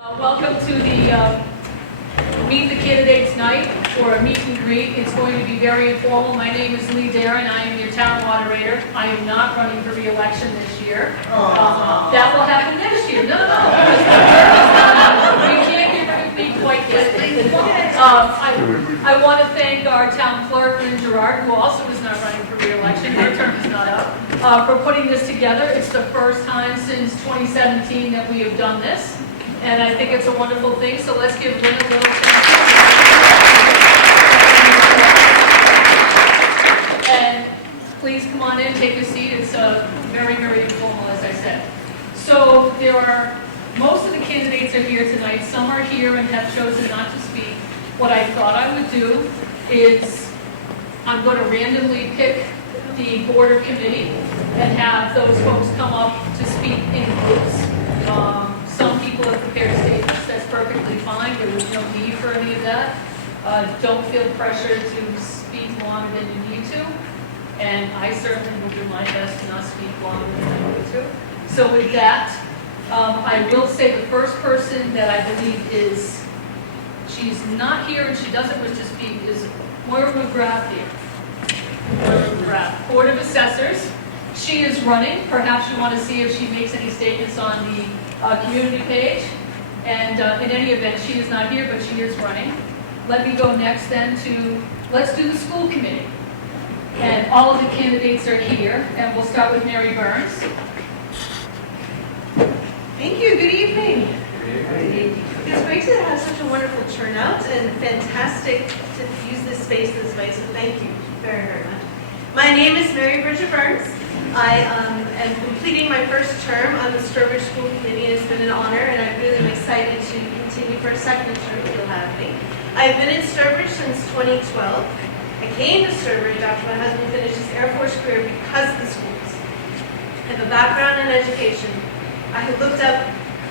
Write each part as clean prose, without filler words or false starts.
Welcome to the Meet the Candidates Night, or a meet and greet. It's going to be very informal. My name is Lee Darren. I am your town moderator. I am not running for re-election this year. That will happen next year. No. We can't be quite yet. I want to thank our town clerk, Lynn Gerard, who also is not running for re-election. Her term is not up, for putting this together. It's the first time since 2017 that we have done this. And I think it's a wonderful thing, so let's give Lynn a little thank you. And please come on in, take a seat. It's very, very informal, as I said. So most of the candidates are here tonight. Some are here and have chosen not to speak. What I thought I would do is I'm going to randomly pick the board or committee and have those folks come up to speak in groups. Some people have prepared statements. That's perfectly fine. There was no need for any of that. Don't feel pressured to speak longer than you need to. And I certainly will do my best to not speak longer than I need to. So with that, I will say the first person that I believe she's not here and she doesn't wish to speak, is Moira McGrath here. Moira McGrath, Board of Assessors. She is running. Perhaps you want to see if she makes any statements on the community page. And in any event, she is not here, but she is running. Let me go next then to, let's do the school committee. And all of the candidates are here, and we'll start with Mary Burns. Thank you. Good evening. It's great to have such a wonderful turnout and fantastic to use this space this way, so thank you very, very much. My name is Mary Bridget Burns. I am completing my first term on the Sturbridge School Committee, and it's been an honor, and I really am excited to continue for a second term if you'll have me. I've been in Sturbridge since 2012. I came to Sturbridge after my husband finished his Air Force career because of the schools. I have a background in education. I had looked up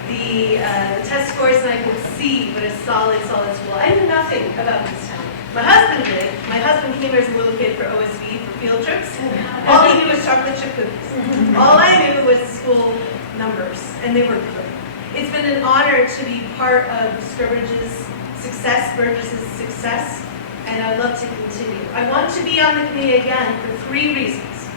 the test scores and I could see what a solid school. I knew nothing about this town. My husband did. My husband came here as a little kid for OSV, for field trips. All he knew was chocolate chip cookies. All I knew was school numbers, and they were good. It's been an honor to be part of Sturbridge's success, Burgess's success, and I'd love to continue. I want to be on the committee again for 3 reasons.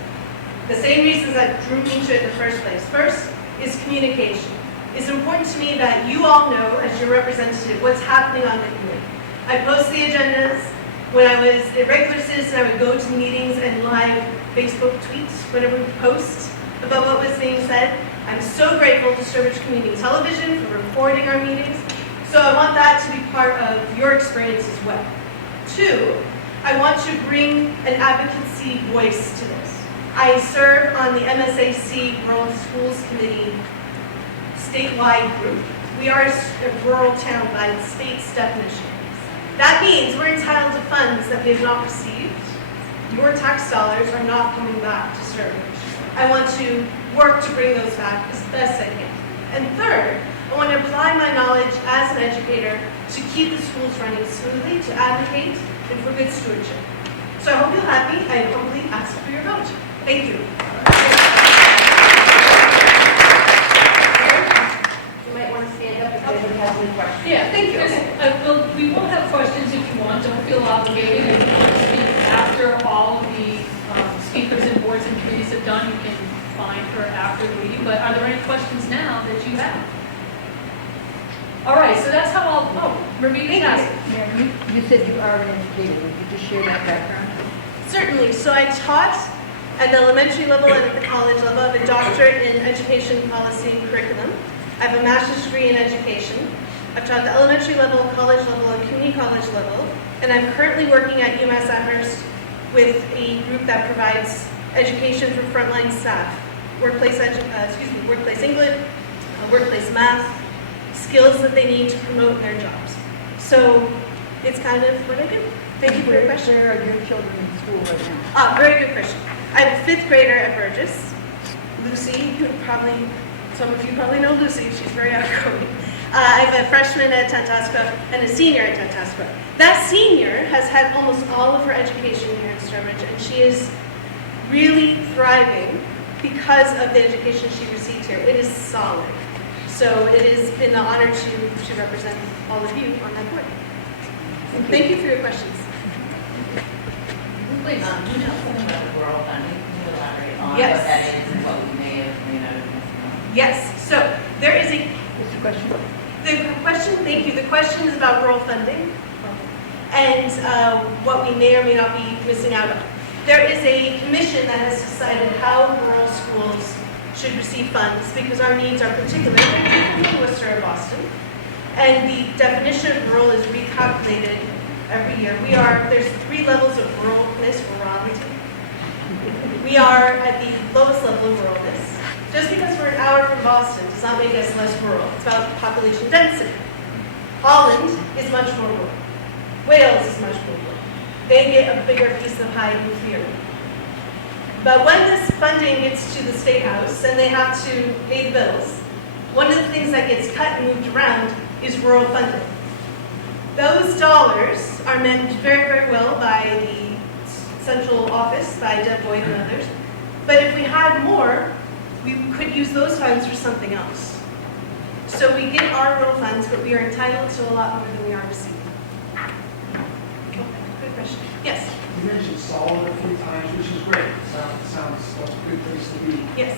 The same reasons that drew me to it in the first place. First is communication. It's important to me that you all know, as your representative, what's happening on the committee. I post the agendas. When I was a regular citizen, I would go to meetings and live Facebook tweets whenever we post about what was being said. I'm so grateful to Sturbridge Community Television for recording our meetings. So I want that to be part of your experience as well. 2, I want to bring an advocacy voice to this. I serve on the MSAC Rural Schools Committee statewide group. We are a rural town by the state's definition. That means we're entitled to funds that we have not received. Your tax dollars are not coming back to Sturbridge. I want to work to bring those back as best I can. And 3rd, I want to apply my knowledge as an educator to keep the schools running smoothly, to advocate, and for good stewardship. So I hope you'll have me. I humbly ask for your vote. Thank you. Yeah, thank you. We won't have questions if you want. Don't feel obligated. If you want to speak after all of the speakers and boards and committees have done, you can find her after the meeting. But are there any questions now that you have? All right, so that's how Ravina asked. You said you are an educator. Would you just share that background? Certainly. So I taught at the elementary level and at the college level. I have a doctorate in education policy and curriculum. I have a master's degree in education. I've taught at the elementary level, college level, and community college level. And I'm currently working at UMass Amherst with a group that provides education for frontline staff, workplace English, workplace math, skills that they need to promote their jobs. So it's kind of what I do. Thank you for your question. Where are your children in school right now? Very good question. I have a 5th grader at Burgess, Lucy, some of you probably know Lucy. She's very outgoing. I have a freshman at Tantascwa and a senior at Tantascwa. That senior has had almost all of her education here in Sturbridge, and she is really thriving because of the education she received here. It is solid. So it has been an honor to represent all of you on that board. Thank you for your questions. Please. You know something about the rural funding, can you elaborate on Yes. what that is and what we may have missed on? Yes, so there is a, What's the question? the question, thank you, the question is about rural funding and what we may or may not be missing out on. There is a commission that has decided how rural schools should receive funds because our needs are particularly different in Worcester and Boston. And the definition of rural is recalculated every year. There's 3 levels of ruralness, rurality. We are at the lowest level of ruralness. Just because we're an hour from Boston does not make us less rural. It's about population density. Holland is much more rural. Wales is much more rural. They get a bigger piece of pie in theory. But when this funding gets to the State House and they have to pay the bills, one of the things that gets cut and moved around is rural funding. Those dollars are managed very, very well by the central office, by Deb Boyd and others. But if we had more, we could use those funds for something else. So we get our rural funds, but we are entitled to a lot more than we are receiving. Okay, good question. Yes, You mentioned solid a few times, which is great. Sounds like a good place to be. yes.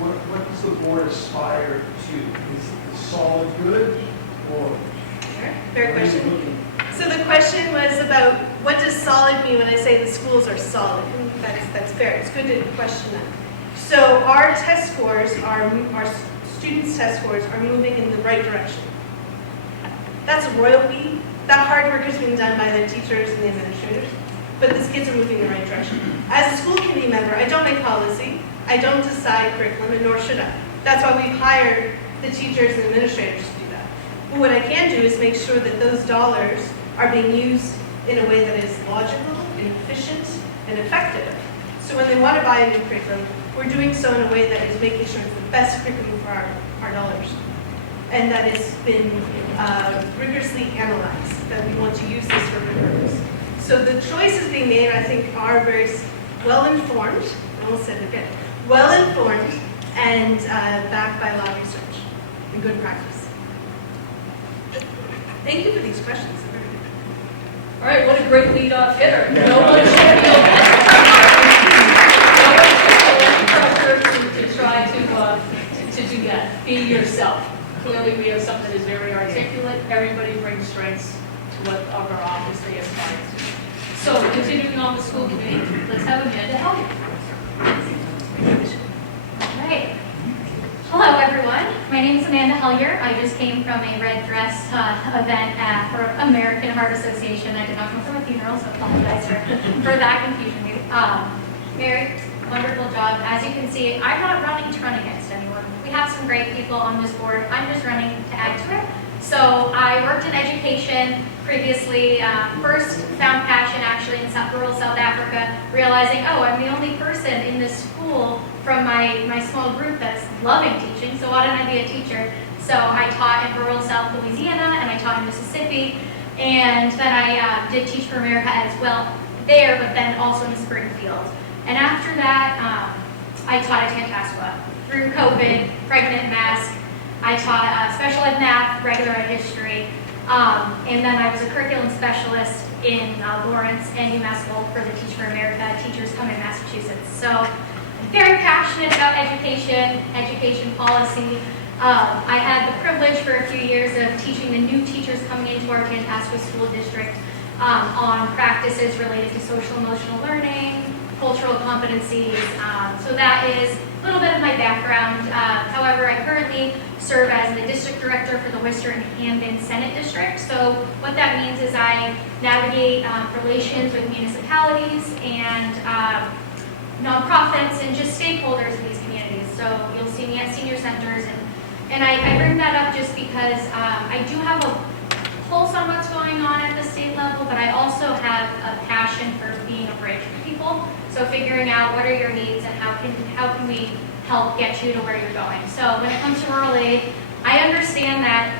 What does the board aspire to? Is solid good or? Fair what are you question. looking- So the question was about what does solid mean when I say the schools are solid? And that's fair. It's good to question that. So our test scores, our students' test scores are moving in the right direction. That's royalty. That hard work has been done by the teachers and the administrators, but the kids are moving in the right direction. As a school committee member, I don't make policy. I don't decide curriculum, and nor should I. That's why we've hired the teachers and administrators to do that. But what I can do is make sure that those dollars are being used in a way that is logical and efficient and effective. So when they want to buy a new curriculum, we're doing so in a way that is making sure it's the best curriculum for our dollars. And that has been rigorously analyzed, that we want to use this for good purpose. So the choices being made, I think, are very well-informed, I almost said it again, well-informed and backed by a lot of research and good practice. Thank you for these questions. They're very good. All right, what a great lead-off hitter. Yeah. No one should feel pressure to try to do that. Be yourself. Clearly, we have something that is very articulate. Everybody brings strengths to whatever office they aspire to. So, continuing on the school committee, let's have Amanda help you. Right. Hello, everyone. My name is Amanda Hellier. I just came from a red dress event for American Heart Association. I did not come from a funeral, so I apologize for that confusion. Mary, wonderful job. As you can see, I'm not running to run against anyone. We have some great people on this board. I'm just running to add to it. So I worked in education previously. First found passion actually in rural South Africa, realizing, oh, I'm the only person in this school from my small group that's loving teaching, so why don't I be a teacher? So I taught in rural South Louisiana, and I taught in Mississippi, and then I did Teach for America as well there, but then also in Springfield. And after that, I taught at Tantascwa. Through COVID, pregnant mask, I taught special ed math, regular ed history, and then I was a curriculum specialist in Lawrence and UMass Lowell for the Teach for America Teachers Come in Massachusetts. So I'm very passionate about education policy. I had the privilege for a few years of teaching the new teachers coming into our Tantascwa School District on practices related to social emotional learning, cultural competencies. So that is a little bit of my background. However, I currently serve as the district director for the Worcester and Hamden Senate District. So what that means is I navigate relations with municipalities and nonprofits and just stakeholders in these communities. So you'll see me at senior centers, and I bring that up just because I do have a pulse on what's going on at the state level, but I also have a passion for being a bridge for people. So figuring out what are your needs and how can we help get you to where you're going. So when it comes to rural aid, I understand that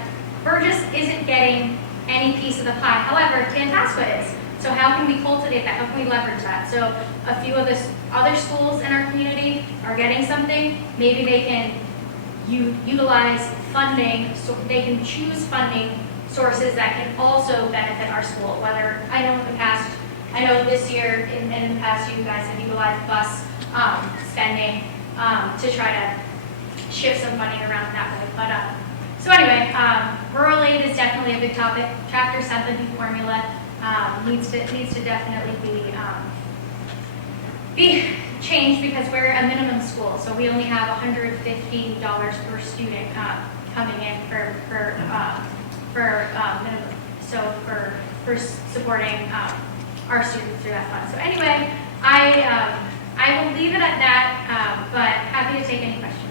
Burgess isn't getting any piece of the pie. However, Tantascwa is. So how can we cultivate that? How can we leverage that? So a few of the other schools in our community are getting something. Maybe they can utilize funding, so they can choose funding sources that can also benefit our school, whether, I know this year, in the past, you guys have utilized bus spending to try to shift some money around that way. But so anyway, rural aid is definitely a big topic. Chapter 70 formula needs to definitely be changed because we're a minimum school, so we only have $150 per student coming in for minimum, so for supporting our students through that fund. So anyway, I will leave it at that, but happy to take any questions.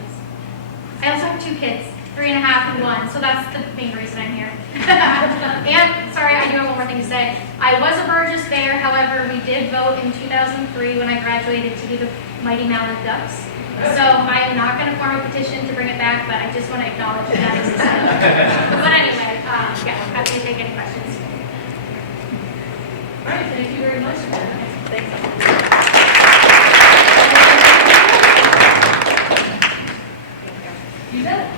I also have 2 kids, 3.5 and 1, so that's the main reason I'm here. And, sorry, I do have one more thing to say. I was a Burgess there, however, we did vote in 2003 when I graduated to be the Mighty Mountain Ducks. So I am not going to form a petition to bring it back, but I just want to acknowledge that existed. But anyway, yeah, happy to take any questions. All right, thank you very much. Thanks. You bet.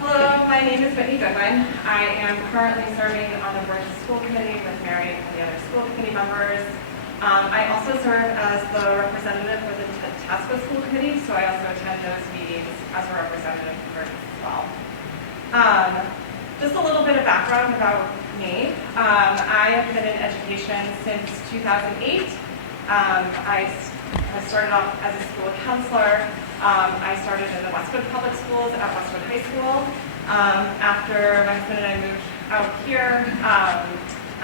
Hello, my name is Whitney Goodwin. I am currently serving on the Burgess School Committee with Mary and the other school committee members. I also serve as the representative for the Tasco School Committee, so I also attend those meetings as a representative for Burgess as well. Just a little bit of background about me. I have been in education since 2008. I started off as a school counselor. I started in the Westwood Public Schools at Westwood High School. After my husband and I moved out here,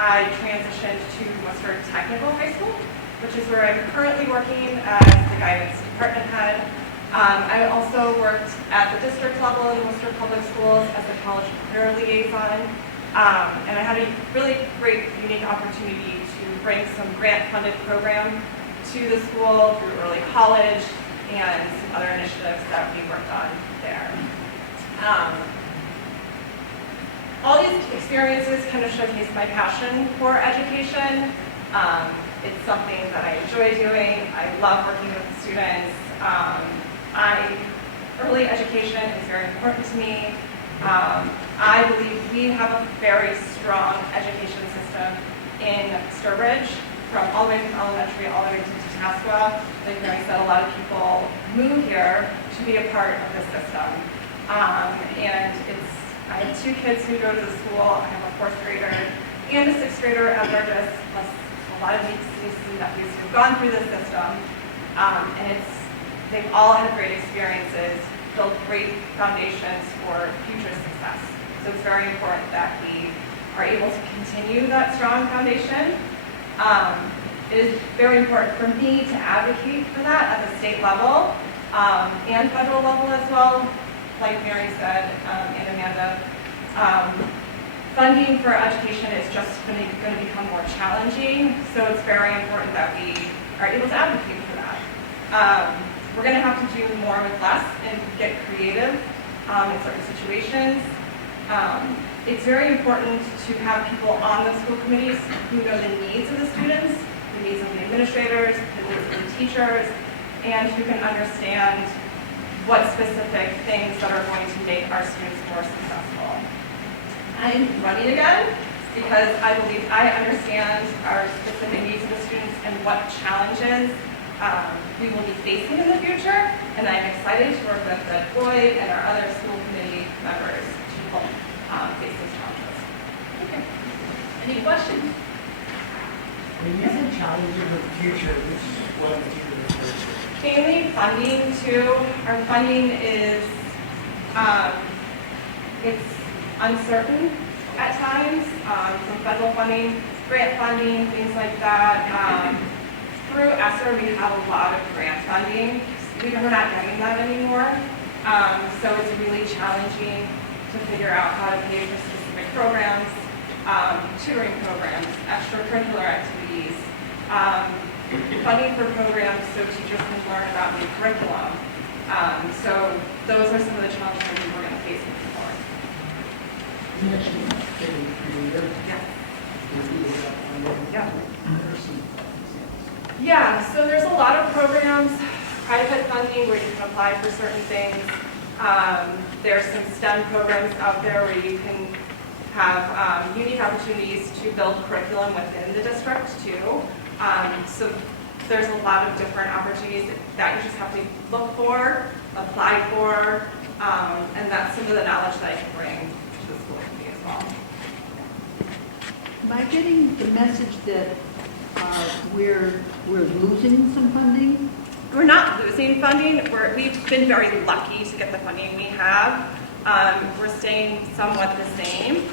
I transitioned to Worcester Technical High School, which is where I'm currently working as the guidance department head. I also worked at the district level in Worcester Public Schools as a college career liaison. And I had a really great, unique opportunity to bring some grant-funded program to the school through early college and some other initiatives that we worked on there. All these experiences kind of showcase my passion for education. It's something that I enjoy doing. I love working with the students. Early education is very important to me. I believe we have a very strong education system in Sturbridge, from all the way from elementary all the way to Tasco. Like Mary said, a lot of people move here to be a part of the system. And I have 2 kids who go to the school. I have a 4th grader and a 6th grader at Burgess, plus a lot of nieces and nephews who've gone through the system. And they've all had great experiences, built great foundations for future success. So it's very important that we are able to continue that strong foundation. It is very important for me to advocate for that at the state level and federal level as well. Like Mary said, and Amanda, funding for education is just going to become more challenging, so it's very important that we are able to advocate for that. We're going to have to do more with less and get creative in certain situations. It's very important to have people on the school committees who know the needs of the students, the needs of the administrators, the needs of the teachers, and who can understand what specific things that are going to make our students more successful. I'm running again because I believe I understand our specific needs of the students and what challenges we will be facing in the future, and I'm excited to work with Red Boyd and our other school committee members to help face those challenges. Okay. Any questions? When you say challenges in the future, which is what you refer to? Mainly funding too. Our funding is it's uncertain at times. Some federal funding, grant funding, things like that. Through ESSER, we have a lot of grant funding. We're not getting that anymore. So it's really challenging to figure out how to pay for specific programs, tutoring programs, extracurricular activities, funding for programs so teachers can learn about new curriculum. So those are some of the challenges that we're going to face moving forward. You mentioned getting creative. Yeah. Yeah. Yeah, so there's a lot of programs, private funding where you can apply for certain things. There's some STEM programs out there where you can have unique opportunities to build curriculum within the district too. So there's a lot of different opportunities that you just have to look for, apply for, and that's some of the knowledge that I can bring to the school community as well. Am I getting the message that we're losing some funding? We're not losing funding. We've been very lucky to get the funding we have. We're staying somewhat the same.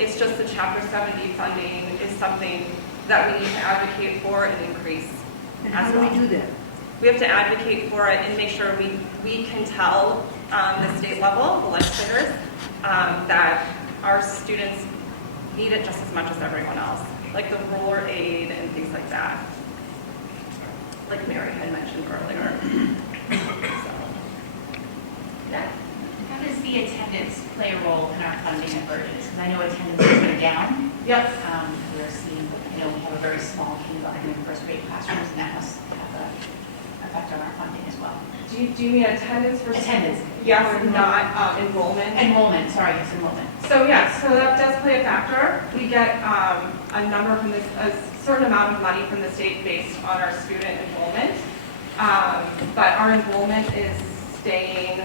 It's just the Chapter 70 funding is something that we need to advocate for and increase. And how do we do that? We have to advocate for it and make sure we can tell the state level, the legislators, that our students need it just as much as everyone else, like the roller aid and things like that, like Mary had mentioned earlier. So, yeah. How does the attendance play a role in our funding at Burgess? Because I know attendance has been down. Yep. We're seeing, we have a very small kindergarten and first grade classrooms, and that must have an effect on our funding as well. Do you mean attendance for Attendance. Yes, not enrollment. Enrollment, sorry, it's enrollment. So yes, so that does play a factor. We get a number from a certain amount of money from the state based on our student enrollment, but our enrollment is staying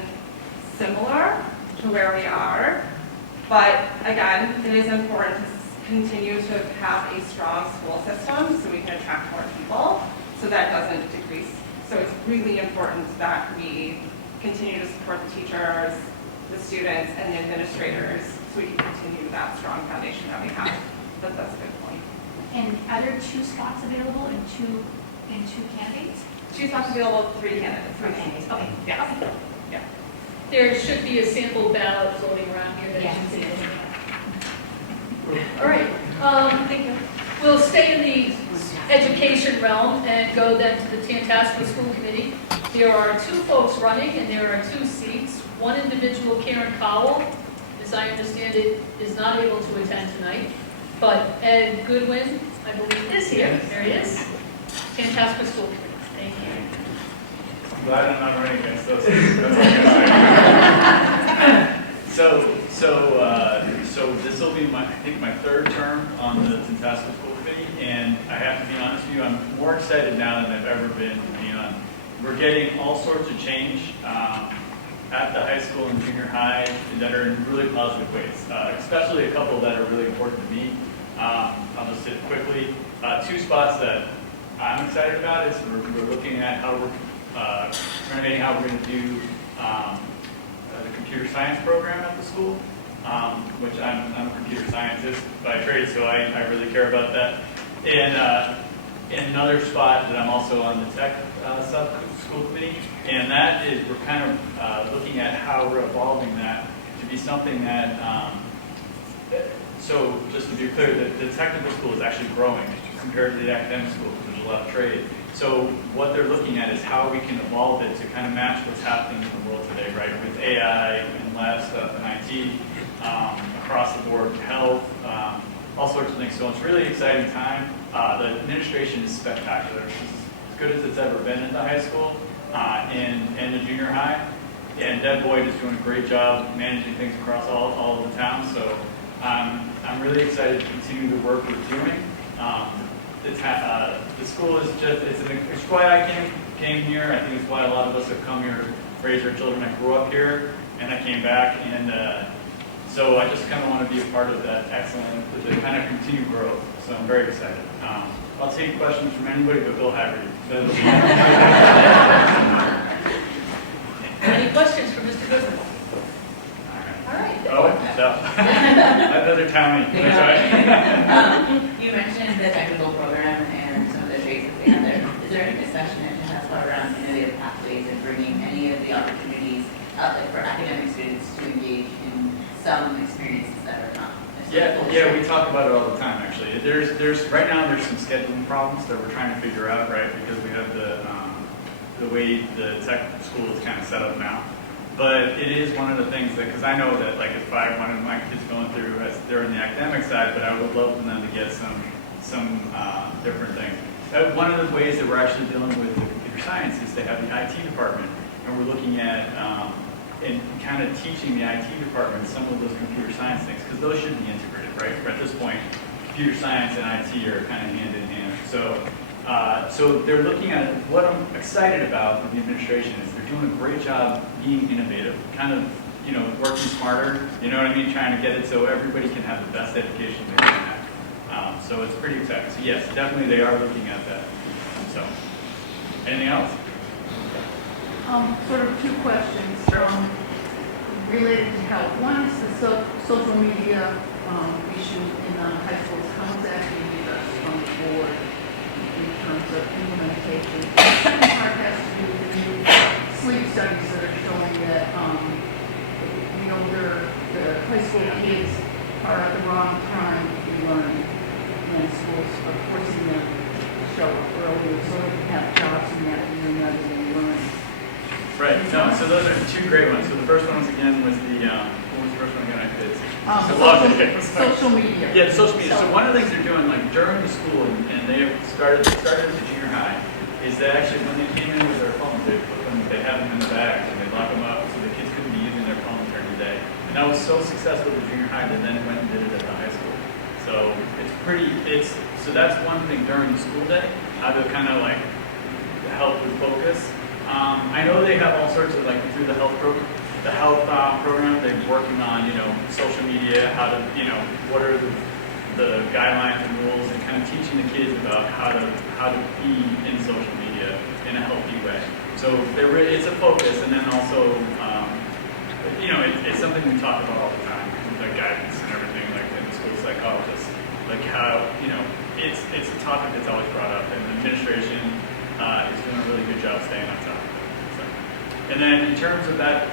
similar to where we are. But again, it is important to continue to have a strong school system so we can attract more people, so that doesn't decrease. So it's really important that we continue to support the teachers, the students, and the administrators so we can continue that strong foundation that we have. But that's a good point. And are there 2 spots available in two candidates? 2 spots available, 3 candidates. 3 candidates, okay. Yes. Okay. Yeah. There should be a sample ballot floating around here that you can see. All right, Thank you. we'll stay in the education realm and go then to the Tantascwa School Committee. There are 2 folks running and there are 2 seats. One individual, Karen Cowell, as I understand it, is not able to attend tonight, but Ed Goodwin, I believe, is here. There he is. Tantascwa School Committee. Thank you. I'm glad I'm not running against those. That's all I'm gonna say. So this will be I think my 3rd term on the Tantascwa School Committee, and I have to be honest with you, I'm more excited now than I've ever been to be on. We're getting all sorts of change at the high school and junior high that are in really positive ways, especially a couple that are really important to me. I'll just hit quickly. 2 spots that I'm excited about is we're looking at how we're renovating how we're going to do the computer science program at the school, which I'm a computer scientist by trade, so I really care about that. And another spot that I'm also on the tech sub-school committee, and that is we're kind of looking at how we're evolving that to be something that, so just to be clear, the technical school is actually growing compared to the academic school because there's a lot of trade. So what they're looking at is how we can evolve it to kind of match what's happening in the world today, right? With AI and lab stuff and IT, across the board, health, all sorts of things. So it's a really exciting time. The administration is spectacular. It's as good as it's ever been at the high school and the junior high. And Deb Boyd is doing a great job managing things across all of the towns. So I'm really excited to continue the work we're doing. The school is just, it's why I came here. I think it's why a lot of us have come here to raise our children. I grew up here and I came back, and so I just kind of want to be a part of that excellent, the kind of continued growth. So I'm very excited. I'll take questions from anybody but Bill Haggerty. Any questions for Mr. Goodwin? All right. Oh, no. Another townie. That's right. You mentioned the technical program and some of the trades that we have there. Is there any discussion in Tantascwa around innovative pathways and bringing any of the opportunities out there for academic students to engage in some experiences that are not? Yeah, we talk about it all the time. Actually, there's right now there's some scheduling problems that we're trying to figure out, right? Because we have the way the tech school is kind of set up now. But it is one of the things that, because I know that, like, if I wanted my kids going through, as they're in the academic side, but I would love for them to get some different things. One of the ways that we're actually dealing with the computer science is they have the IT department, and we're looking at and kind of teaching the IT department some of those computer science things, because those should be integrated, right? At this point, computer science and IT are kind of hand in hand. So they're looking at it. What I'm excited about with the administration is they're doing a great job being innovative, kind of, you know, working smarter, you know what I mean, trying to get it so everybody can have the best education they can have. So it's pretty exciting. So yes, definitely they are looking at that. So, anything else? Sort of two questions related to health. One is the social media issue in high schools. How is that being addressed from the board in terms of implementation? The second part has to do with the new sleep studies that are showing that, you know, the high school kids are at the wrong time to be learning, and schools are forcing them to show up earlier so they can have jobs in that year rather than learning. Right. No. So those are two great ones. So the first one was again was the what was the first one again? I did. Social media. Yeah, the social media. So one of the things they're doing, like during the school, and they have started at the junior high, is that actually when they came in with their phones, they have them in the bags and they lock them up so the kids couldn't be using their phones during the day. And that was so successful at the junior high that then went and did it at the high school. So so that's one thing during the school day, how to kind of like help with focus. I know they have all sorts of, like, through the health program, they're working on, you know, social media, how to, you know, what are the guidelines and rules, and kind of teaching the kids about how to be in social media in a healthy way. So it's a focus, and then also, you know, it's something we talk about all the time, like guidance and everything, like in the school psychologists, like how, you know, it's a topic that's always brought up, and the administration is doing a really good job staying on top of it. So. And then in terms of that,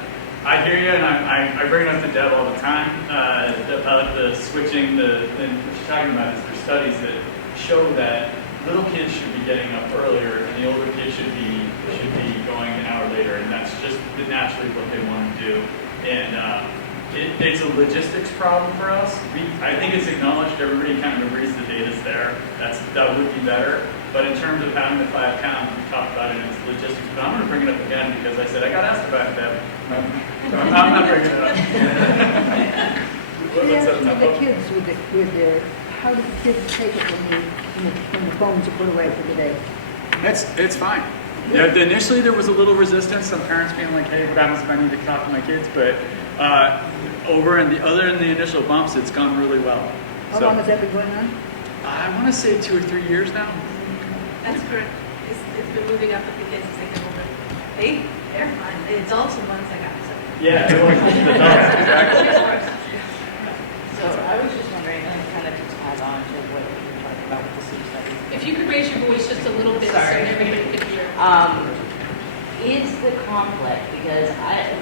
I hear you, and I bring it up to Deb all the time about the switching. What you're talking about is there's studies that show that little kids should be getting up earlier, and the older kids should be going an hour later, and that's just naturally what they want to do. And it's a logistics problem for us. I think it's acknowledged. Everybody kind of agrees the data's there. That would be better. But in terms of having the 5 pounds, we talked about it, it's logistics. But I'm going to bring it up again because I said I got asked about that. I'm not bringing it up. The kids with their, how do the kids take it when the phones are put away for the day? It's fine. Yeah, initially there was a little resistance, some parents being like, hey, what happens if I need to talk to my kids? But other than the initial bumps, it's gone really well. How long has that been going on? I want to say 2 or 3 years now. That's correct. It's been moving up with the kids as they get older. They're fun. The adults are the ones that got so. Yeah, exactly. So I was just wondering, and kind of just add on to what you were talking about with the sleep studies. If you could raise your voice just a little bit so Sorry. everybody could hear. Is the conflict, because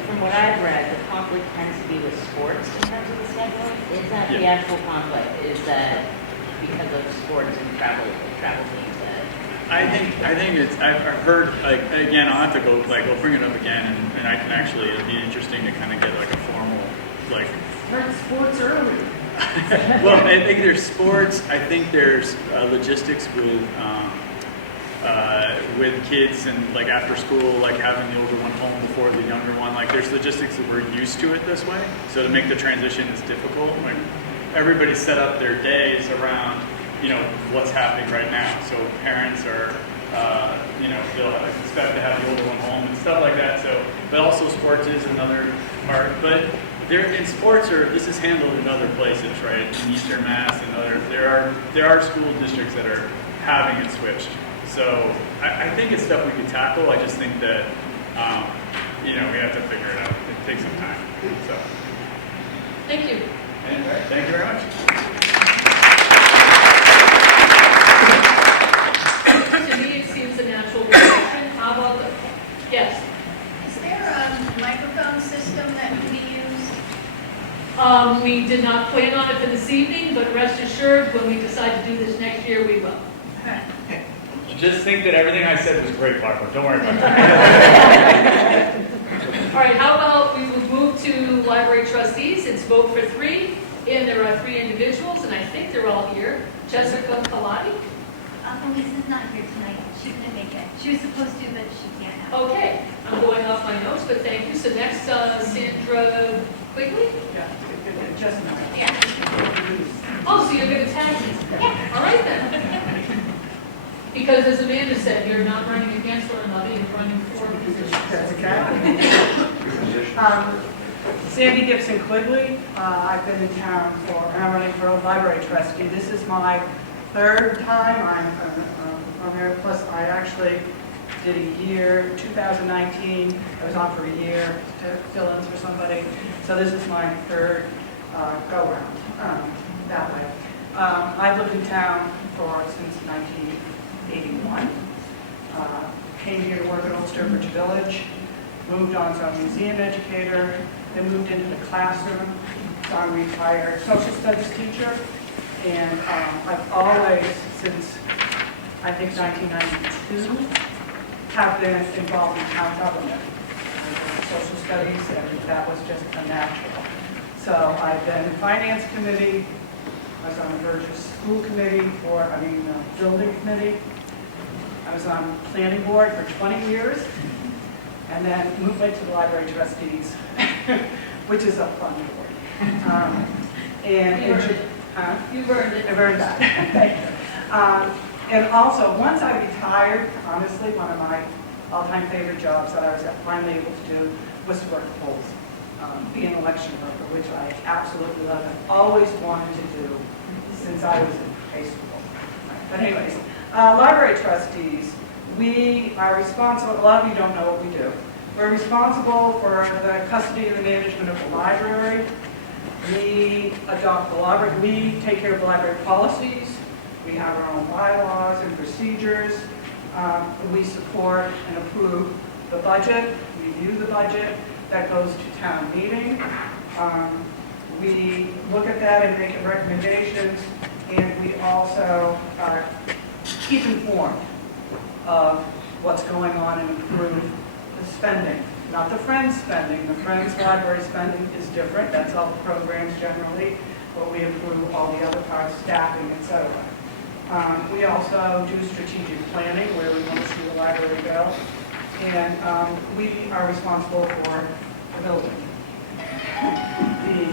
from what I've read, the conflict tends to be with sports in terms of the scheduling. Is that the actual conflict? Is that because of sports and travel teams? I think it's. I've heard, like, again, I'll have to go, like, we'll bring it up again, and I can actually. It'd be interesting to kind of get like a formal, like. Start sports early. Well, I think there's sports. I think there's logistics with kids and like after school, like having the older one home before the younger one. Like there's logistics that we're used to it this way. So to make the transition is difficult. Like everybody set up their days around, you know, what's happening right now. So parents are, you know, they'll expect to have the older one home and stuff like that. So, but also sports is another part. But in sports, this is handled in other places, right? In Eastern Mass and other, there are school districts that are having it switched. So I think it's stuff we could tackle. I just think that, you know, we have to figure it out. It takes some time. So. Thank you. Anyway, thank you very much. To me, it seems a natural progression. How about the, yes? Is there a microphone system that can be used? We did not plan on it for this evening, but rest assured, when we decide to do this next year, we will. Just think that everything I said was great, Barbara. Don't worry about that. All right, how about we will move to library trustees? It's vote for 3, and there are 3 individuals, and I think they're all here. Jessica Kaladi. Lisa's not here tonight. She couldn't make it. She was supposed to, but she can't now. Okay, I'm going off my notes. but thank you. So next, Sandra Quigley? Yeah, just now. Yeah. Oh, so you're going to tag me? Yeah. All right then. Because as Amanda said, you're not running against one another, you're running for positions. That's exactly. Sandy Gibson Quigley. I've been in town and I'm running for a library trustee. This is my third time. I'm here, plus I actually did a year, 2019. I was on for a year to fill in for somebody. So this is my third go-round that way. I've lived in town since 1981. Came here to work at Old Sturbridge Village. Moved on, so I'm a museum educator, then moved into the classroom, so I'm a retired social studies teacher, and I've always, since I think 1992, have been involved in town government, social studies, and that was just a natural. So I've been in finance committee, I was on the Burgess School Committee building committee. I was on planning board for 20 years. And then moved into the library trustees, which is a fun board. You've earned it. I've earned that. Thank you. And also, once I retired, honestly, one of my all-time favorite jobs that I was finally able to do was to work at polls, be an election worker, which I absolutely love and always wanted to do since I was in high school. But anyways, library trustees. We are responsible, a lot of you don't know what we do. We're responsible for the custody and the management of the library. We adopt the library, we take care of the library policies. We have our own bylaws and procedures. We support and approve the budget, review the budget that goes to town meeting. We look at that and make recommendations, and we also keep informed of what's going on and improve the spending. Not the Friends spending. The Friends library spending is different. That's all the programs generally, but we improve all the other parts, staffing, etc. We also do strategic planning, where we want to see the library go. And we are responsible for the building. The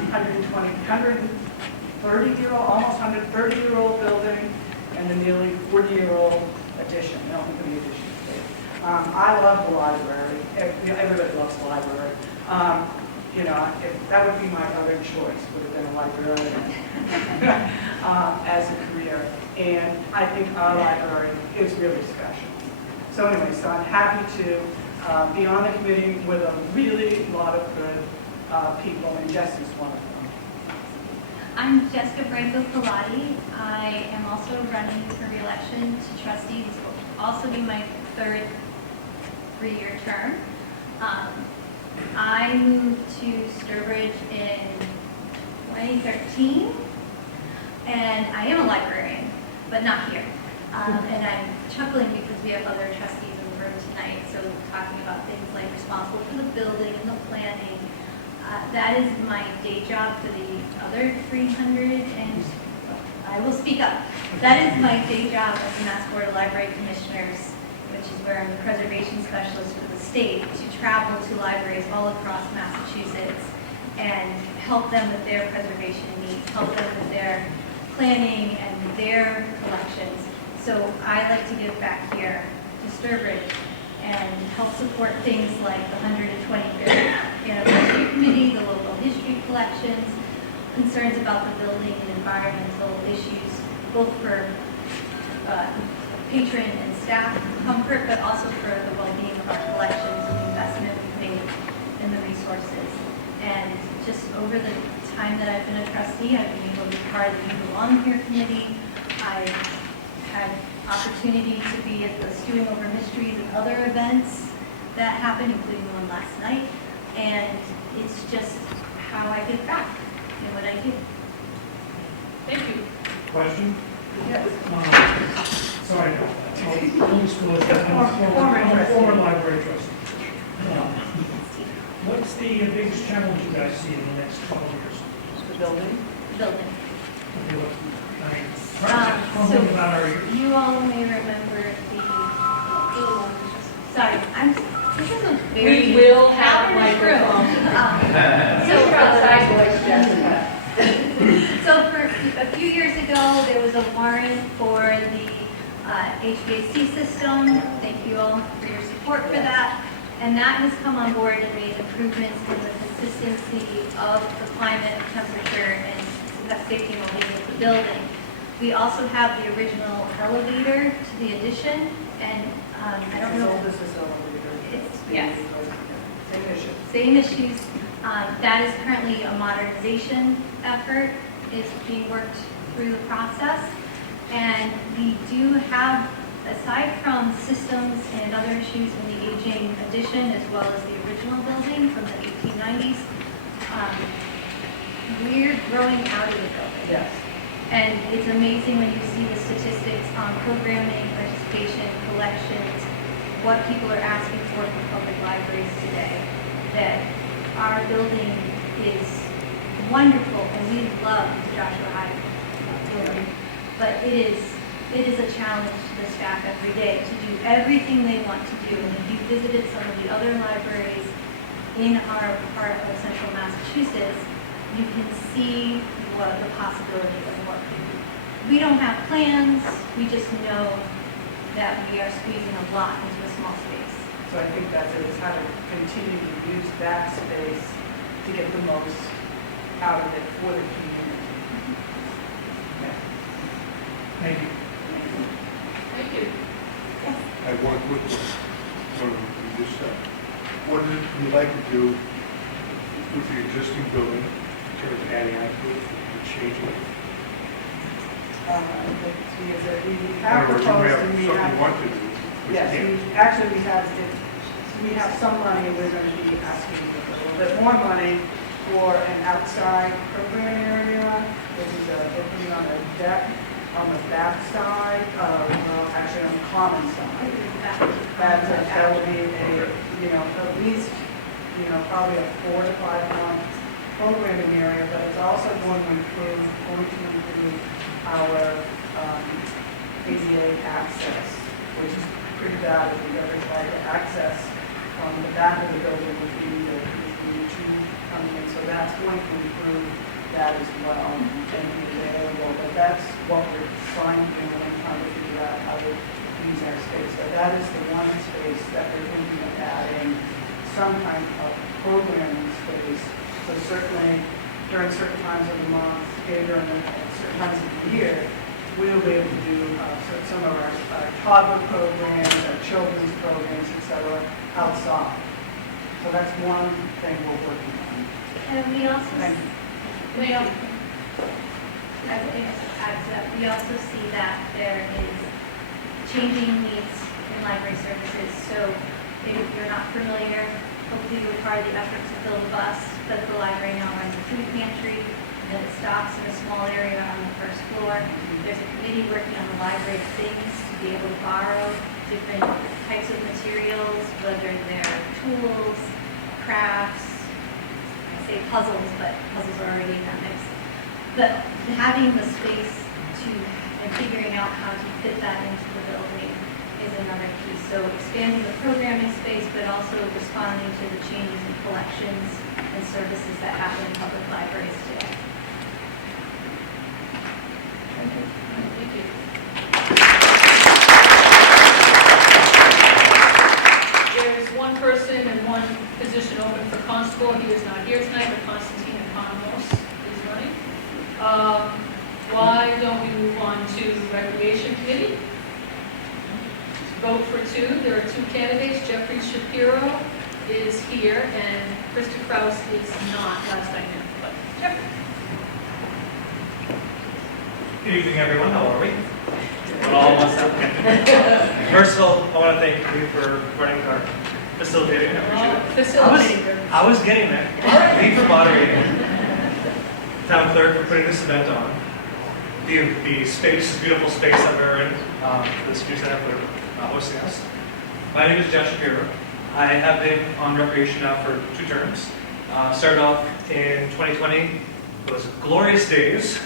130-year-old, almost 130-year-old building, and the nearly 40-year-old addition, the addition. I love the library. Everybody loves the library. If that would be my other choice, would have been a librarian as a career. And I think our library is really special. So anyway, so I'm happy to be on the committee with a really lot of good people, and Jess is one of them. I'm Jessica Branco Pilati. I am also running for re-election to trustee. This will also be my third three-year term. I moved to Sturbridge in 2013, and I am a librarian, but not here. And I'm chuckling because we have other trustees in the room tonight, so talking about things like responsible for the building and the planning. That is my day job for the other 300, and I will speak up. That is my day job as the Mass Board of Library Commissioners, which is where I'm the preservation specialist for the state, to travel to libraries all across Massachusetts and help them with their preservation needs, help them with their planning and their collections. So I like to give back here to Sturbridge and help support things like the 125th Anniversary Committee, the local history collections, concerns about the building and environmental issues, both for patron and staff comfort, but also for the well-being of our collections and the investment we've made in the resources. And just over the time that I've been a trustee, I've been able to be part of the Volunteer Committee. I've had opportunity to be at the Stewing Over Mysteries and other events that happened, including one last night. And it's just how I give back in what I do. Thank you. Question? Yes. Sorry about that. Full disclosure, I'm a former library trustee. What's the biggest challenge you guys see in the next couple of years? The building. Building. Okay, what- I mean, tell me about our, You all may remember the, sorry, this is a very. We will have in this room. So for a few years ago, there was a warrant for the HVAC system. Thank you all for your support for that. And that has come on board and made improvements in the consistency of the climate, temperature, and safety and well-being of the building. We also have the original elevator to the addition, and I don't know. This is elevator. It's, yes. Same issue. Same issues. That is currently a modernization effort, is being worked through the process. And we do have, aside from systems and other issues in the aging addition, as well as the original building from the 1890s, we're growing out of the building. Yes. And it's amazing when you see the statistics on programming, participation, collections, what people are asking for from public libraries today, that our building is wonderful, and we love the Joshua High building, but it is a challenge to the staff every day to do everything they want to do. And if you visited some of the other libraries in our part of central Massachusetts, you can see what the possibility of what could be. We don't have plans, we just know that we are squeezing a lot into a small space. So I think that's it, is how to continue to use that space to get the most out of it for the community. Yeah. Thank you. Thank you. I have one quick question. So you just said, what would you like to do with the existing building in terms of adding on to it and changing it? We In have other words, proposed you have and we something have. you want to do, but you Yes, can't. we have some money, we're going to be asking for a little bit more money for an outside program area, which is opening on a deck on the back side, well, actually on the common side. That would be at least, probably a 4 to 5 month programming area, but it's also going to improve our ADA access, which is pretty bad if we've ever tried to access from the back of the building with the tube coming in. So that's going to improve that as well and be available. But that's what we're trying to do and trying to figure out how to use our space. So that is the one space that we're thinking of adding some kind of programming space. So certainly during certain times of the month, during certain times of the year, we'll be able to do some of our toddler programs, our children's programs, etc., outside. So that's one thing we're working on. And we also, Thank you. we also, we also see that there is changing needs in library services. So if you're not familiar, hopefully you would the effort to fill the bus, but the library now runs a food pantry, and it stops in a small area on the first floor. There's a committee working on the library things to be able to borrow different types of materials, whether they're tools, crafts, I say puzzles, but puzzles are already in that mix. But having the space to, and figuring out how to fit that into the building is another piece. So expanding the programming space, but also responding to the changes in collections and services that happen in public libraries today. Thank you. There's one person and one position open for constable. He is not here tonight, but Constantine Economos is running. Why don't we move on to Recreation Committee? Vote for two. There are two candidates. Jeffrey Shapiro is here, and Krista Kraus is not, last I knew. But Jeffrey. Good evening, everyone. How are we? We're all almost up. First of all, I want to thank you for running our facilitating. I appreciate it. I was getting there. Thank you for moderating. Town clerk for putting this event on. The space, beautiful space that we're in, the Sturbridge Center for hosting us. My name is Jeff Shapiro. I have been on recreation now for 2 terms. Started off in 2020. It was glorious days.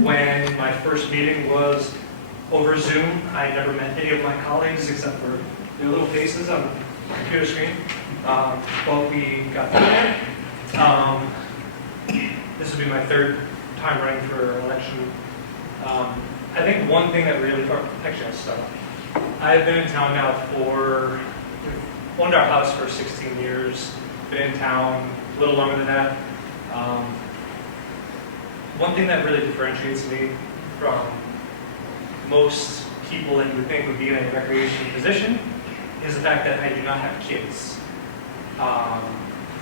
When my first meeting was over Zoom, I never met any of my colleagues except for their little faces on computer screen, but we got through there. This will be my third time running for election. I think one thing that really, actually I'll start off. I've been in town now for, owned our house for 16 years, been in town a little longer than that. One thing that really differentiates me from most people that you would think would be in a recreation position is the fact that I do not have kids.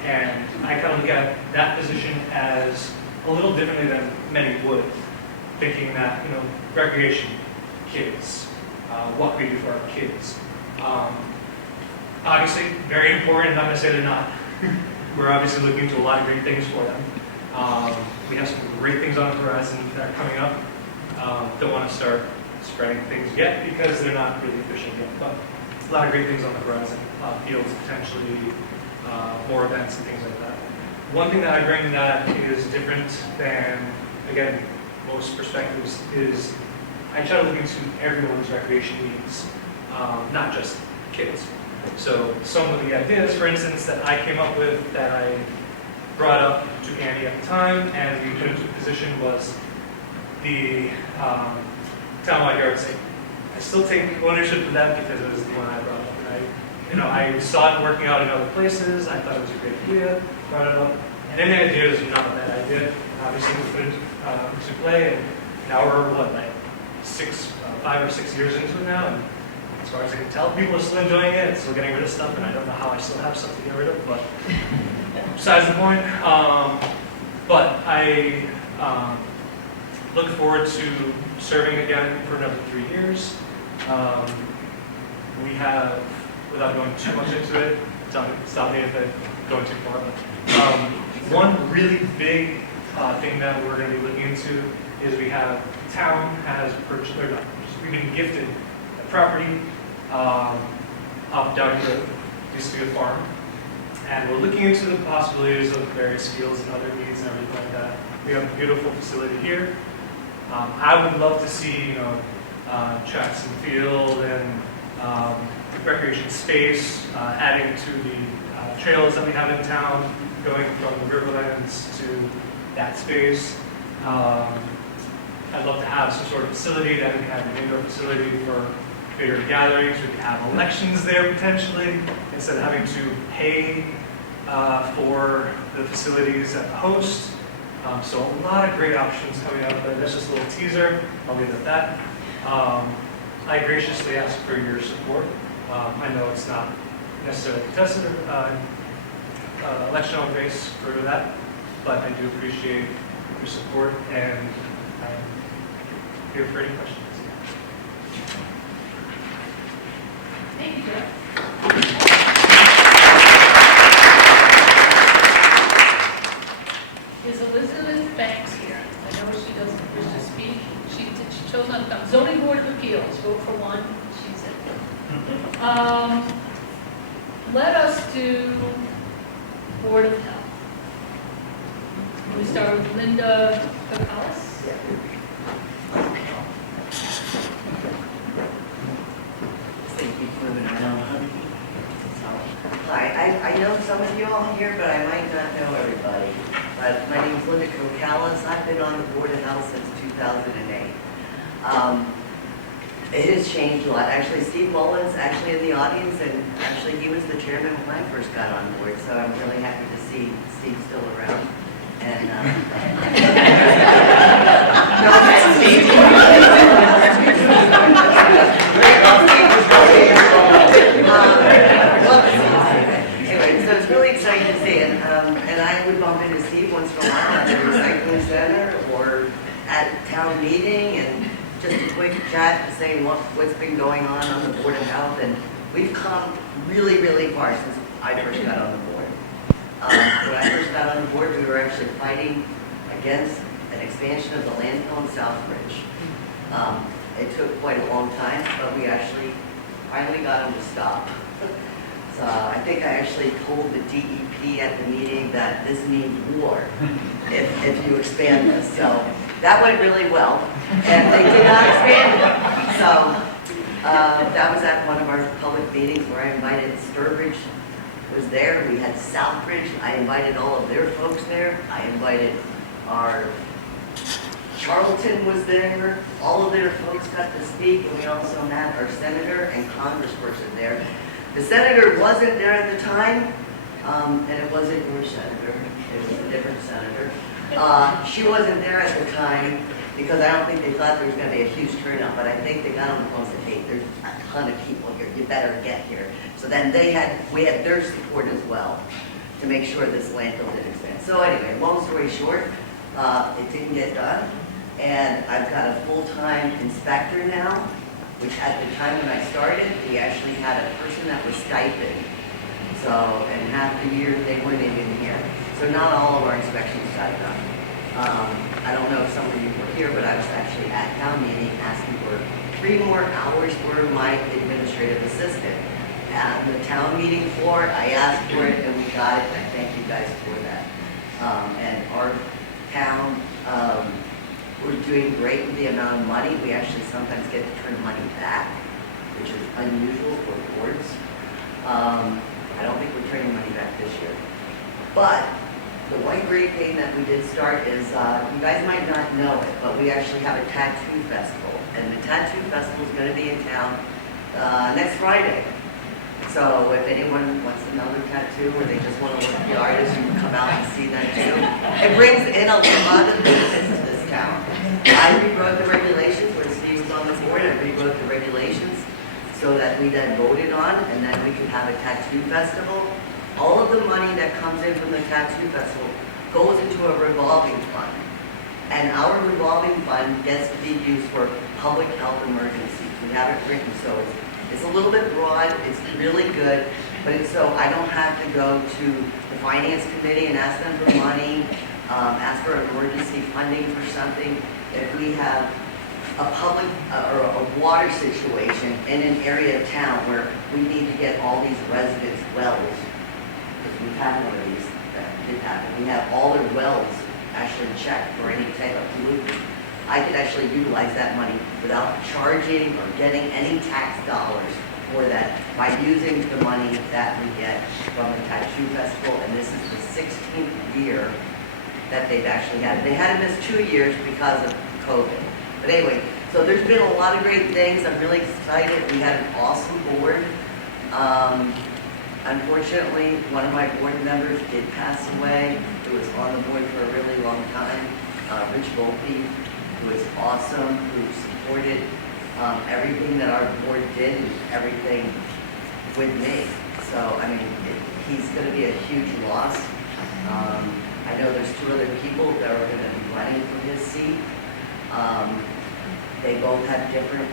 And I kind of look at that position as a little differently than many would, thinking that, you know, recreation, kids, what we do for our kids. Obviously, very important, I'm not going to say they're not. We're obviously looking to a lot of great things for them. We have some great things on the horizon that are coming up. Don't want to start spreading things yet because they're not really official yet, but a lot of great things on the horizon. Fields potentially, more events and things like that. One thing that I bring that is different than, again, most perspectives is I try to look into everyone's recreation needs, not just kids. So some of the ideas, for instance, that I came up with that I brought up to Andy at the time and we put into position was the townwide yard sale. I still take ownership of that because it was the one I brought up. And I saw it working out in other places. I thought it was a great idea, brought it up. And then the idea is not a bad idea. Obviously, we put it into play, and now we're, like 5 or 6 years into it now. And as far as I can tell, people are still enjoying it, and still getting rid of stuff, and I don't know how I still have stuff to get rid of, but besides the point. But I look forward to serving again for another 3 years. We have, without going too much into it, stop me if I go too far. One really big thing that we're going to be looking into is we have, town has purchased, or not, we've been gifted a property up down here, used to be a farm. And we're looking into the possibilities of various fields and other needs and everything like that. We have a beautiful facility here. I would love to see, tracks and field and recreation space, adding to the trails that we have in town, going from the Riverlands to that space. I'd love to have some sort of facility that we can have an indoor facility for bigger gatherings. We could have elections there potentially, instead of having to pay for the facilities that host. So a lot of great options coming up, but that's just a little teaser. I'll leave it at that. I graciously ask for your support. I know it's not necessarily contested election on race for that, but I do appreciate your support, and I'm here for any questions. Thank you, Jeff. Is Elizabeth Banks here? I know she doesn't wish to speak. She chose not to come. Zoning Board of Appeals, vote for one. She's in. Let us do Board of Health. Can we start with Linda Cacalis? Hi, I know some of you all here, but I might not know everybody. But my name is Linda Cacalis. I've been on the Board of Health since 2008. It has changed a lot. Actually, Steve Mullins actually in the audience, and actually he was the chairman when I first got on board, so I'm really happy to see Steve still around. And no offense, Steve. Anyway, so it's really exciting to see, and I would bump into Steve once in a while at the recycling center or at town meeting, and just a quick chat to say what's been going on the Board of Health, and we've come really, really far since I first got on the board. When I first got on the board, we were actually fighting against an expansion of the landfill in Sturbridge. It took quite a long time, but we actually finally got them to stop. So I think I actually told the DEP at the meeting that this means war if you expand this. So that went really well, and they did not expand it. So That was at one of our public meetings where I invited Sturbridge was there. We had Southbridge. I invited all of their folks there. I invited our Charlton was there. All of their folks got to speak, and we also had our senator and congressperson there. The senator wasn't there at the time, and it wasn't your senator. It was a different senator. She wasn't there at the time because I don't think they thought there was going to be a huge turnout, but I think they got on the phone and said, hey, there's a ton of people here. You better get here. So then we had their support as well to make sure this landfill didn't expand. So anyway, long story short, it didn't get done. And I've got a full-time inspector now, which at the time when I started, we actually had a person that was stipend. So, and half the year they weren't even here. So not all of our inspections got done. I don't know if some of you were here, but I was actually at town meeting asking for 3 more hours for my administrative assistant. At the town meeting floor, I asked for it and we got it, and I thank you guys for that. And our town, we're doing great with the amount of money. We actually sometimes get to turn money back, which is unusual for boards. I don't think we're turning money back this year. But the one great thing that we did start is, you guys might not know it, but we actually have a tattoo festival. And the tattoo festival is going to be in town next Friday. So if anyone wants another tattoo or they just want to look at the artist, you can come out and see that too. It brings in a lot of business to this town. I rewrote the regulations when Steve was on the board. I rewrote the regulations so that we then voted on, and then we could have a tattoo festival. All of the money that comes in from the tattoo festival goes into a revolving fund. And our revolving fund gets to be used for public health emergencies. We have it written, so it's a little bit broad, it's really good, but it's so I don't have to go to the finance committee and ask them for money, ask for emergency funding for something. If we have a public or a water situation in an area of town where we need to get all these residents wells, because we've had one of these that did happen, we have all their wells actually checked for any type of pollutant. I could actually utilize that money without charging or getting any tax dollars for that by using the money that we get from the tattoo festival. And this is the 16th year that they've actually had it. They had to miss 2 years because of COVID. But anyway, so there's been a lot of great things. I'm really excited. We had an awesome board. Unfortunately, one of my board members did pass away, who was on the board for a really long time, Rich Volpe, who was awesome, who supported everything that our board did and everything with me. So, I mean, he's going to be a huge loss. I know there's 2 other people that are going to be running for his seat. They both have different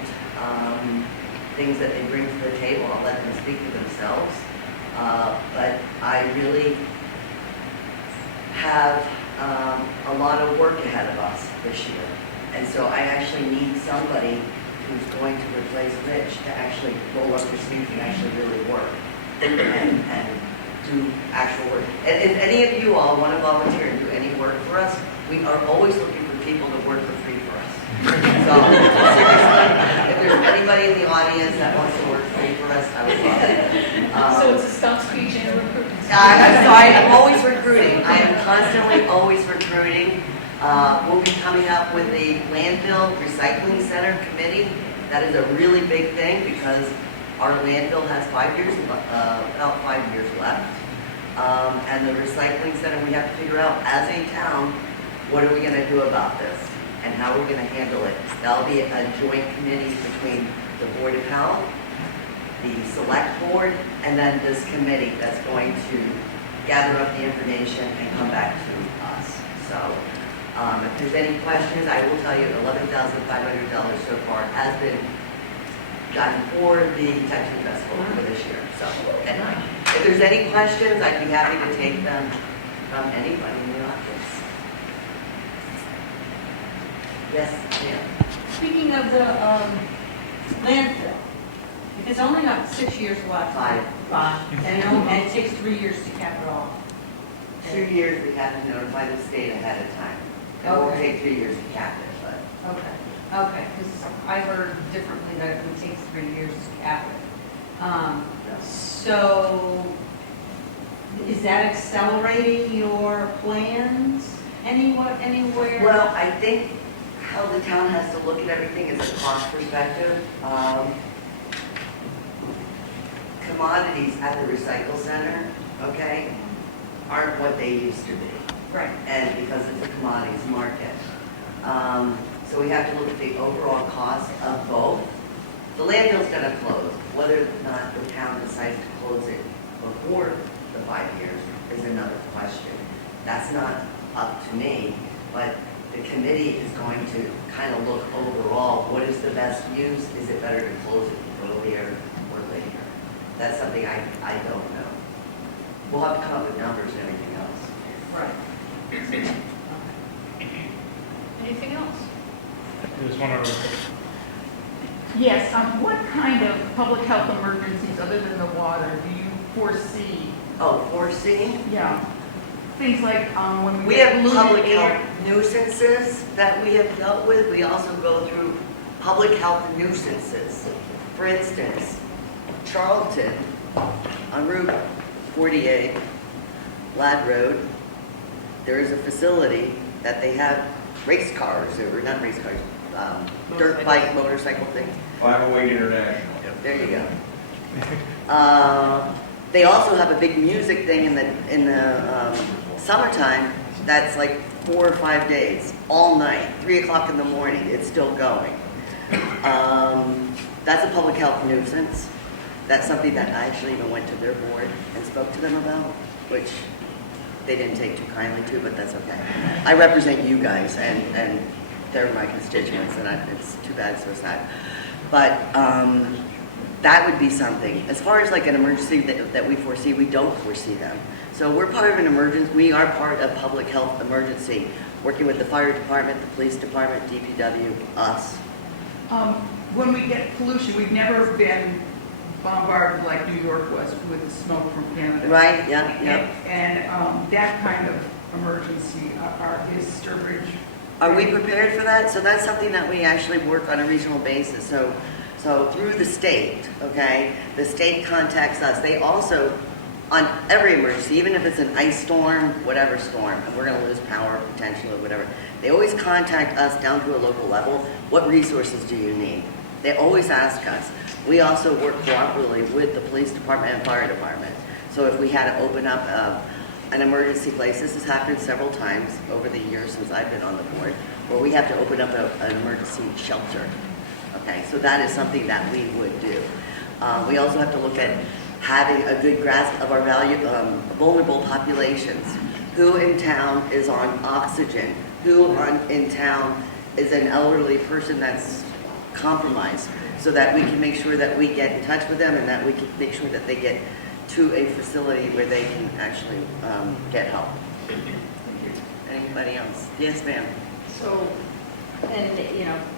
things that they bring to the table. I'll let them speak for themselves. But I really have a lot of work ahead of us this year. And so I actually need somebody who's going to replace Rich to actually roll up their sleeves and actually really work and do actual work. And if any of you all want to volunteer and do any work for us, we are always looking for people to work for free for us. So seriously, if there's anybody in the audience that wants to work free for us, I would love it. So it's a stump speech and a recruitment. I'm sorry, I'm always recruiting. I am constantly always recruiting. We'll be coming up with a landfill recycling center committee. That is a really big thing because our landfill has 5 years, about 5 years left. And the recycling center, we have to figure out as a town, what are we going to do about this and how we're going to handle it. That'll be a joint committee between the Board of Health, the Select Board, and then this committee that's going to gather up the information and come back to us. So if there's any questions, I will tell you $11,500 so far has been done for the Tattoo Festival for this year. So anyway, if there's any questions, I'd be happy to take them from anybody in the audience. Yes, ma'am. Speaking of the landfill, if it's only got 6 years left. Five. And it takes 3 years to cap it off. 2 years we have to notify the state ahead of time. It won't take 3 years to cap it, but Okay, because I heard differently that it would take 3 years to cap it. So is that accelerating your plans anywhere? Well, I think how the town has to look at everything is a cost perspective. Commodities at the recycle center, okay, aren't what they used to be. Right. And because it's a commodities market. So we have to look at the overall cost of both. The landfill's gonna close. Whether or not the town decides to close it before the 5 years is another question. That's not up to me, but the committee is going to kind of look overall, what is the best use? Is it better to close it earlier or later? That's something I don't know. We'll have to come up with numbers and everything else. Right. Anything else? I just want to. Yes, what kind of public health emergencies, other than the water, do you foresee? Oh, foresee? Yeah, things like when We get have polluted public air. health nuisances that we have dealt with. We also go through public health nuisances. For instance, Charlton, on Route 48, Lad Road, there is a facility that they have race cars, or not race cars, dirt bike, motorcycle thing. 508 International. There you go. They also have a big music thing in the summertime that's like 4 or 5 days, all night, 3 o'clock in the morning. It's still going. That's a public health nuisance. That's something that I actually even went to their board and spoke to them about, which they didn't take too kindly to, but that's okay. I represent you guys, and they're my constituents, and it's too bad, so sad. But that would be something. As far as like an emergency that we foresee, we don't foresee them. So we're part of an emergency. We are part of public health emergency, working with the fire department, the police department, DPW, us. When we get pollution, we've never been bombarded like New York was with the smoke from Canada. Right, yeah, yeah. And that kind of emergency is Sturbridge. Are we prepared for that? So that's something that we actually work on a regional basis. So through the state, okay, the state contacts us. They also, on every emergency, even if it's an ice storm, whatever storm, and we're gonna lose power potentially, whatever, they always contact us down to a local level. What resources do you need? They always ask us. We also work cooperatively with the police department and fire department. So if we had to open up an emergency place, this has happened several times over the years since I've been on the board, where we have to open up an emergency shelter. Okay, so that is something that we would do. We also have to look at having a good grasp of our vulnerable populations. Who in town is on oxygen? Who in town is an elderly person that's compromised? So that we can make sure that we get in touch with them and that we can make sure that they get to a facility where they can actually get help. Anybody else? Yes, ma'am. So, and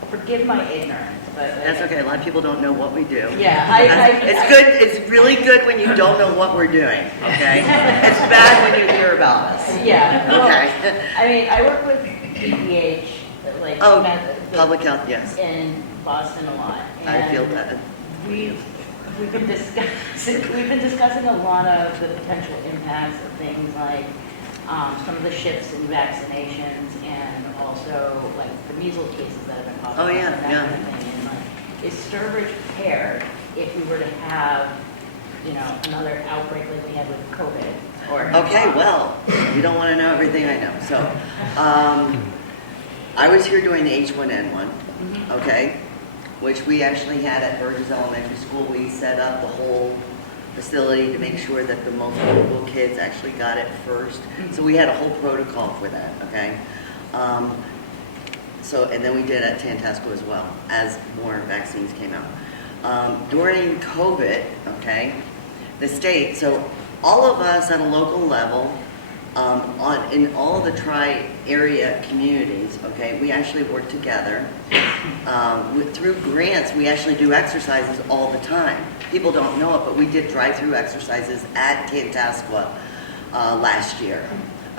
forgive my ignorance, but That's okay. A lot of people don't know what we do. Yeah, it's good. It's really good when you don't know what we're doing. Okay. It's bad when you hear about us. Yeah. Okay. I mean, I work with DPH, like public health. Yes. in Boston a lot. I feel that. We've been discussing a lot of the potential impacts of things like some of the shifts in vaccinations and also like the measles cases that have been popping up. Yeah, and that yeah. kind of thing. And, like, is Sturbridge prepared if we were to have, another outbreak like we had with COVID? Okay. Well, you don't want to know everything I know. So, I was here during the H1N1. Okay. Which we actually had at Burgess Elementary School. We set up the whole facility to make sure that the most vulnerable kids actually got it first. So we had a whole protocol for that, okay? And then we did at Tantasco as well, as more vaccines came out. During COVID, okay, the state, so all of us at a local level, in all of the tri-area communities, okay, we actually work together. Through grants, we actually do exercises all the time. People don't know it, but we did drive-through exercises at Tantascwa last year.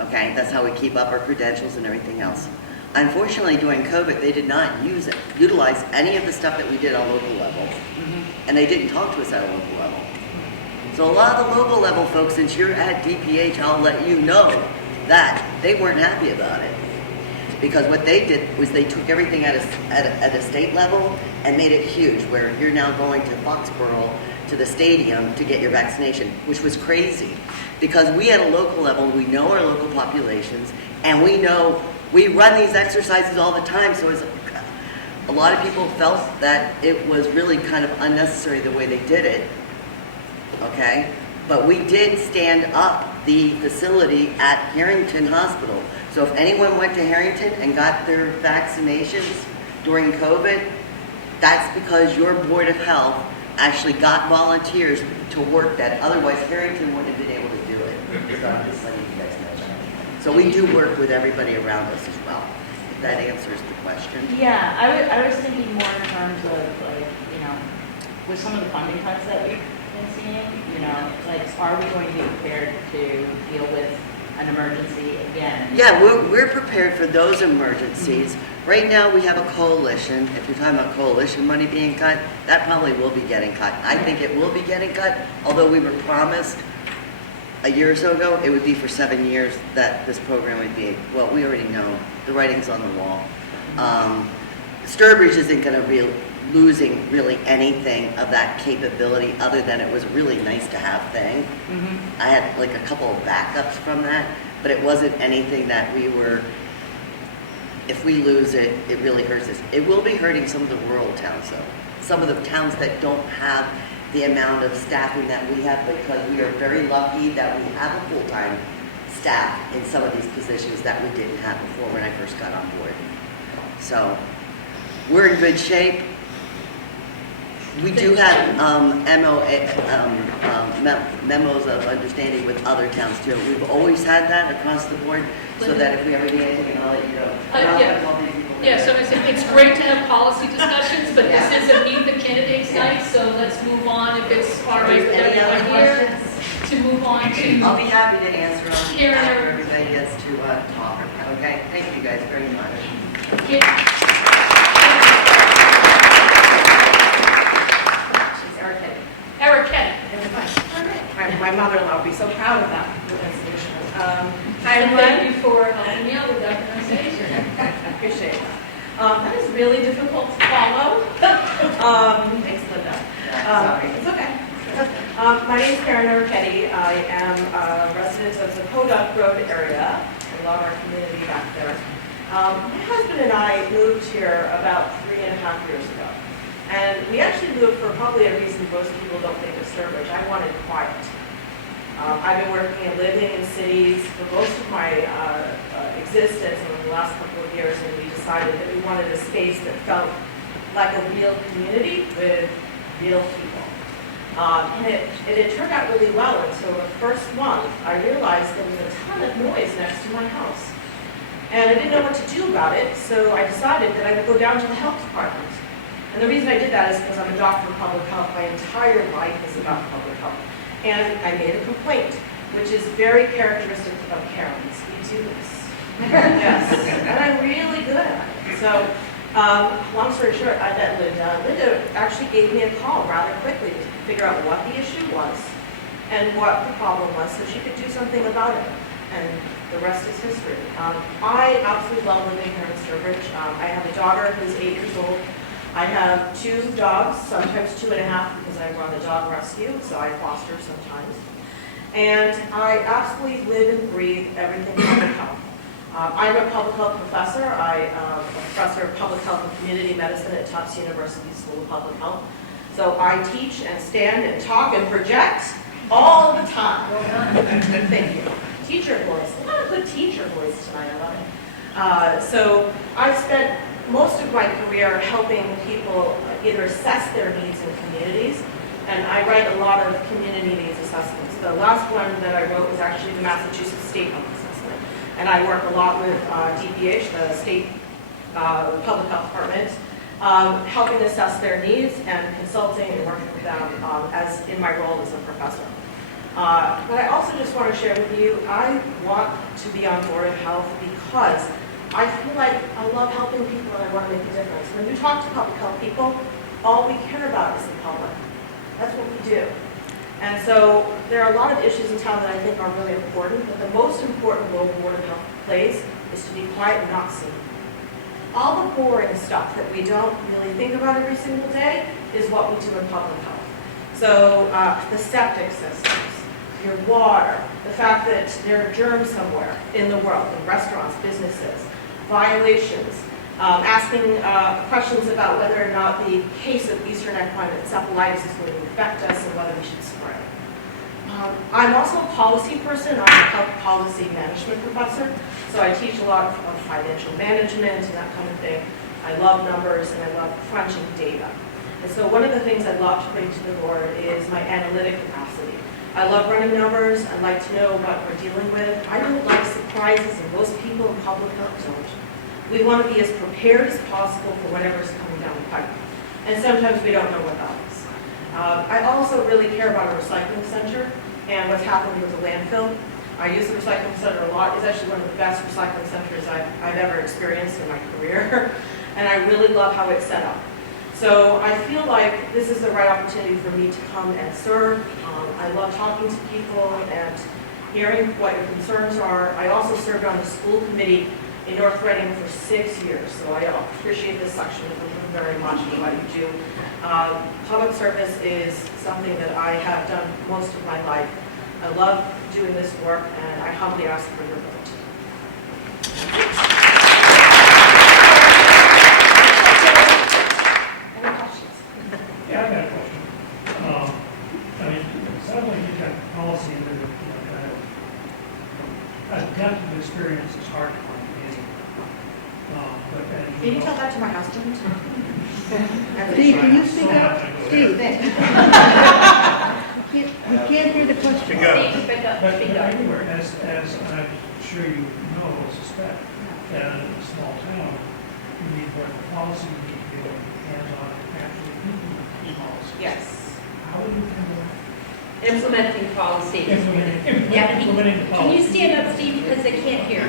Okay, that's how we keep up our credentials and everything else. Unfortunately, during COVID, they did not utilize any of the stuff that we did on local level. And they didn't talk to us at a local level. So a lot of the local level folks, since you're at DPH, I'll let you know that they weren't happy about it. Because what they did was they took everything at a state level and made it huge, where you're now going to Foxborough, to the stadium to get your vaccination, which was crazy. Because we at a local level, we know our local populations, and we know we run these exercises all the time, so a lot of people felt that it was really kind of unnecessary the way they did it, okay? But we did stand up the facility at Harrington Hospital. So if anyone went to Harrington and got their vaccinations during COVID, that's because your Board of Health actually got volunteers to work that. Otherwise, Harrington wouldn't have been able to do it. So I'm just letting you guys know that. So we do work with everybody around us as well, if that answers the question. Yeah, I was thinking more in terms of like, you know, with some of the funding cuts that we've been seeing, you know, like, are we going to be prepared to deal with an emergency again? Yeah, we're prepared for those emergencies. Right now, we have a coalition. If you're talking about coalition money being cut, that probably will be getting cut. I think it will be getting cut, although we were promised a year or so ago, it would be for 7 years that this program would be. Well, we already know. The writing's on the wall. Sturbridge isn't going to be losing really anything of that capability other than it was a really nice to have thing. I had like a couple of backups from that, but it wasn't anything that we were, if we lose it, it really hurts us. It will be hurting some of the rural towns though. Some of the towns that don't have the amount of staffing that we have, because we are very lucky that we have a full-time staff in some of these positions that we didn't have before when I first got on board. So we're in good shape. We do have memos of understanding with other towns too. We've always had that across the board, so that if we ever need anything, I'll let you know. Yeah, so it's great to have policy discussions, but this is a meet the candidates night, so let's move on if it's all right with Any other everyone here. questions? To move on to. I'll be happy to answer them Karen, after everybody gets to talk. Okay, thank you guys very much. Eric Kennedy. My mother-in-law would be so proud of that pronunciation. Hi, And everyone. thank you for helping me out with that pronunciation. I appreciate that. That is really difficult to follow. Thanks, Linda. Sorry. It's okay. My name is Karen Arquetti. I am a resident of the Podunk Road area. I love our community back there. My husband and I moved here about 3.5 years ago. And we actually moved for probably a reason most people don't think of Sturbridge. I wanted quiet. I've been working and living in cities for most of my existence in the last couple of years, and we decided that we wanted a space that felt like a real community with real people. And it turned out really well until the first month I realized there was a ton of noise next to my house. And I didn't know what to do about it, so I decided that I would go down to the health department. And the reason I did that is because I'm a doctor of public health. My entire life is about public health. And I made a complaint, which is very characteristic of Karens. We do this. Yes. And I'm really good at it. So, long story short, I met Linda. Linda actually gave me a call rather quickly to figure out what the issue was and what the problem was so she could do something about it. And the rest is history. I absolutely love living here in Sturbridge. I have a daughter who's 8 years old. I have 2 dogs, sometimes 2.5 because I run a dog rescue, so I foster sometimes. And I absolutely live and breathe everything public health. I'm a public health professor. I'm a professor of public health and community medicine at Tufts University School of Public Health. So I teach and stand and talk and project all the time. Thank you. Teacher voice. A lot of good teacher voice tonight. I love it. So I've spent most of my career helping people either assess their needs in communities, and I write a lot of community needs assessments. The last one that I wrote was actually the Massachusetts State Health Assessment, and I work a lot with DPH, the State Public Health Department, helping assess their needs and consulting and working with them as in my role as a professor. But I also just want to share with you, I want to be on Board of Health because I feel like I love helping people and I want to make a difference. When you talk to public health people, all we care about is the public. That's what we do. And so there are a lot of issues in town that I think are really important, but the most important role Board of Health plays is to be quiet and not seen. All the boring stuff that we don't really think about every single day is what we do in public health. So the septic systems, your water, the fact that there are germs somewhere in the world, in restaurants, businesses, violations, asking questions about whether or not the case of Eastern equine encephalitis is going to affect us and whether we should spray. I'm also a policy person. I'm a health policy management professor, so I teach a lot of financial management and that kind of thing. I love numbers and I love crunching data. And so one of the things I'd love to bring to the board is my analytic capacity. I love running numbers. I like to know what we're dealing with. I don't like surprises, and most people in public health don't. We want to be as prepared as possible for whatever's coming down the pipe. And sometimes we don't know what that is. I also really care about a recycling center and what's happening with the landfill. I use the recycling center a lot. It's actually one of the best recycling centers I've ever experienced in my career. And I really love how it's set up. So I feel like this is the right opportunity for me to come and serve. I love talking to people and hearing what your concerns are. I also served on the school committee in North Reading for 6 years, so I appreciate this section of it very much for what you do. Public service is something that I have done most of my life. I love doing this work, and I humbly ask for your vote. Any questions? Yeah, I've got a question. I mean, it sounds like you've got policy that, kind of, a depth of experience is hard to find any. Can you tell that to my husband? Steve, can you speak up? Steve, we can't hear the question. Speak up. Steve, speak up, But speak up. anywhere, as I'm sure you know or suspect, that in a small town, you need more policy, you need to be able to hands-on actually implement policy. Yes. How do you handle that? Implementing policy. Implementing Yeah, the policy. Can you stand up, Steve, because they can't hear?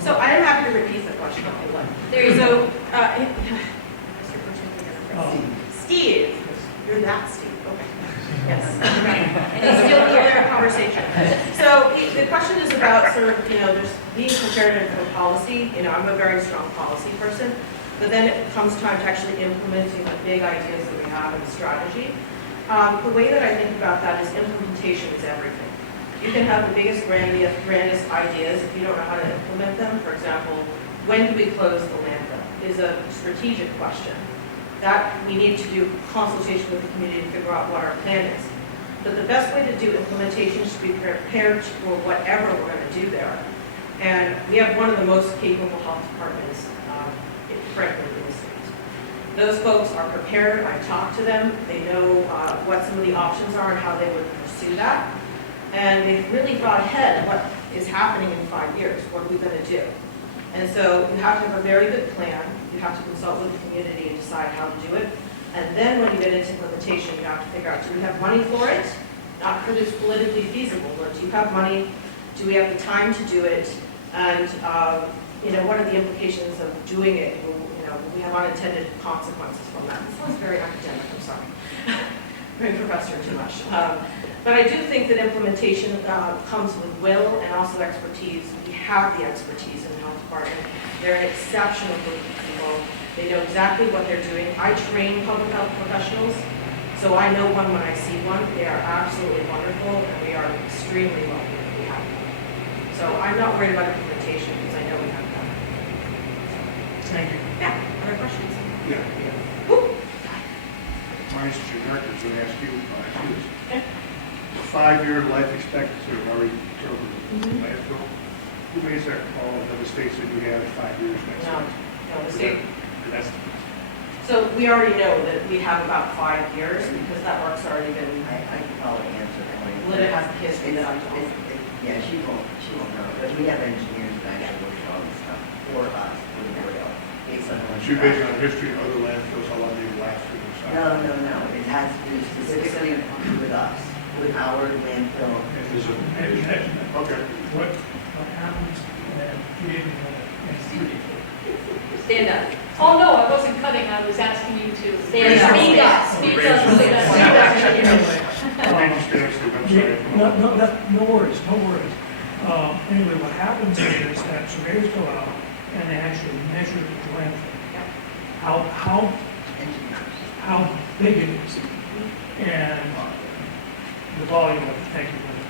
So I am happy to repeat the question if you like. There you So, Oh. Steve, you're that Steve, okay. Yes. And he's still Earlier here. conversation. So the question is about sort of, just being prepared for policy. I'm a very strong policy person, but then it comes time to actually implementing the big ideas that we have in the strategy. The way that I think about that is implementation is everything. You can have the biggest, grandest ideas if you don't know how to implement them. For example, when do we close the landfill is a strategic question. That we need to do consultation with the community to figure out what our plan is. But the best way to do implementation is to be prepared for whatever we're going to do there. And we have one of the most capable health departments, frankly, in the state. Those folks are prepared. I talk to them. They know what some of the options are and how they would pursue that. And they've really thought ahead of what is happening in 5 years. What are we going to do? And so you have to have a very good plan. You have to consult with the community and decide how to do it. And then when you get into implementation, you have to figure out, do we have money for it? Not because it's politically feasible, but do you have money? Do we have the time to do it? And, what are the implications of doing it? Will we have unintended consequences from that? This sounds very academic, I'm sorry. Very professor too much. But I do think that implementation comes with will and also expertise. We have the expertise in the health department. They're an exceptional group of people. They know exactly what they're doing. I train public health professionals, so I know one when I see one. They are absolutely wonderful, and we are extremely lucky that we have them. So I'm not worried about implementation because I know we have them. Thank you. Yeah, other questions? Yeah. Woo. Mine's generic, I was going to ask you this. Okay. 5-year life expectancy of Murray landfill. Who makes that call? The state said we have 5 years next No, year. no, the state. That's So we already know that we have about 5 years because that work's already been, I can probably answer that way. Linda has the history that I'm talking. Yeah, she won't know, but we have engineers who actually look at all this stuff for us, with the rail. Based on She based on history of other landfills, how long they've lasted and stuff. No, it has to do specifically with us, with our landfill. Is it? Okay. What happens when you didn't want to Stand up. Oh, no, I wasn't cutting, I was asking you to. Stand up. Speak up, speak up, so that- No worries, no worries. Anyway, what happens is that surveyors go out and they actually measure the landfill. How big it is, and the volume of it, thank you, Linda.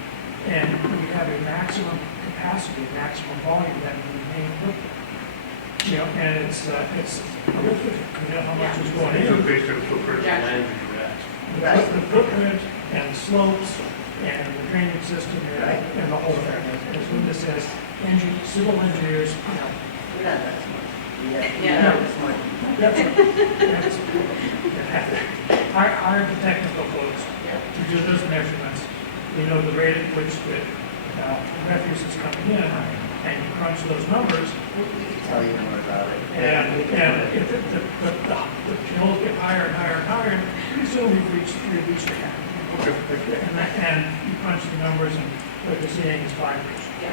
And we have a maximum capacity, maximum volume that we may put. You know, and it's horrific, you know, how much is going in. Based on the footprint of the land that The footprint and the slopes and the drainage system and the whole thing. As Linda says, civil engineers, you know. Yeah. That's hire the technical folks to do those measurements. You know the rate at which the refuse is coming in, and you crunch those numbers. Tell you more about it. And if the pills get higher and higher and higher, pretty soon we've reached the cap. And you crunch the numbers, and what you're seeing is 5%.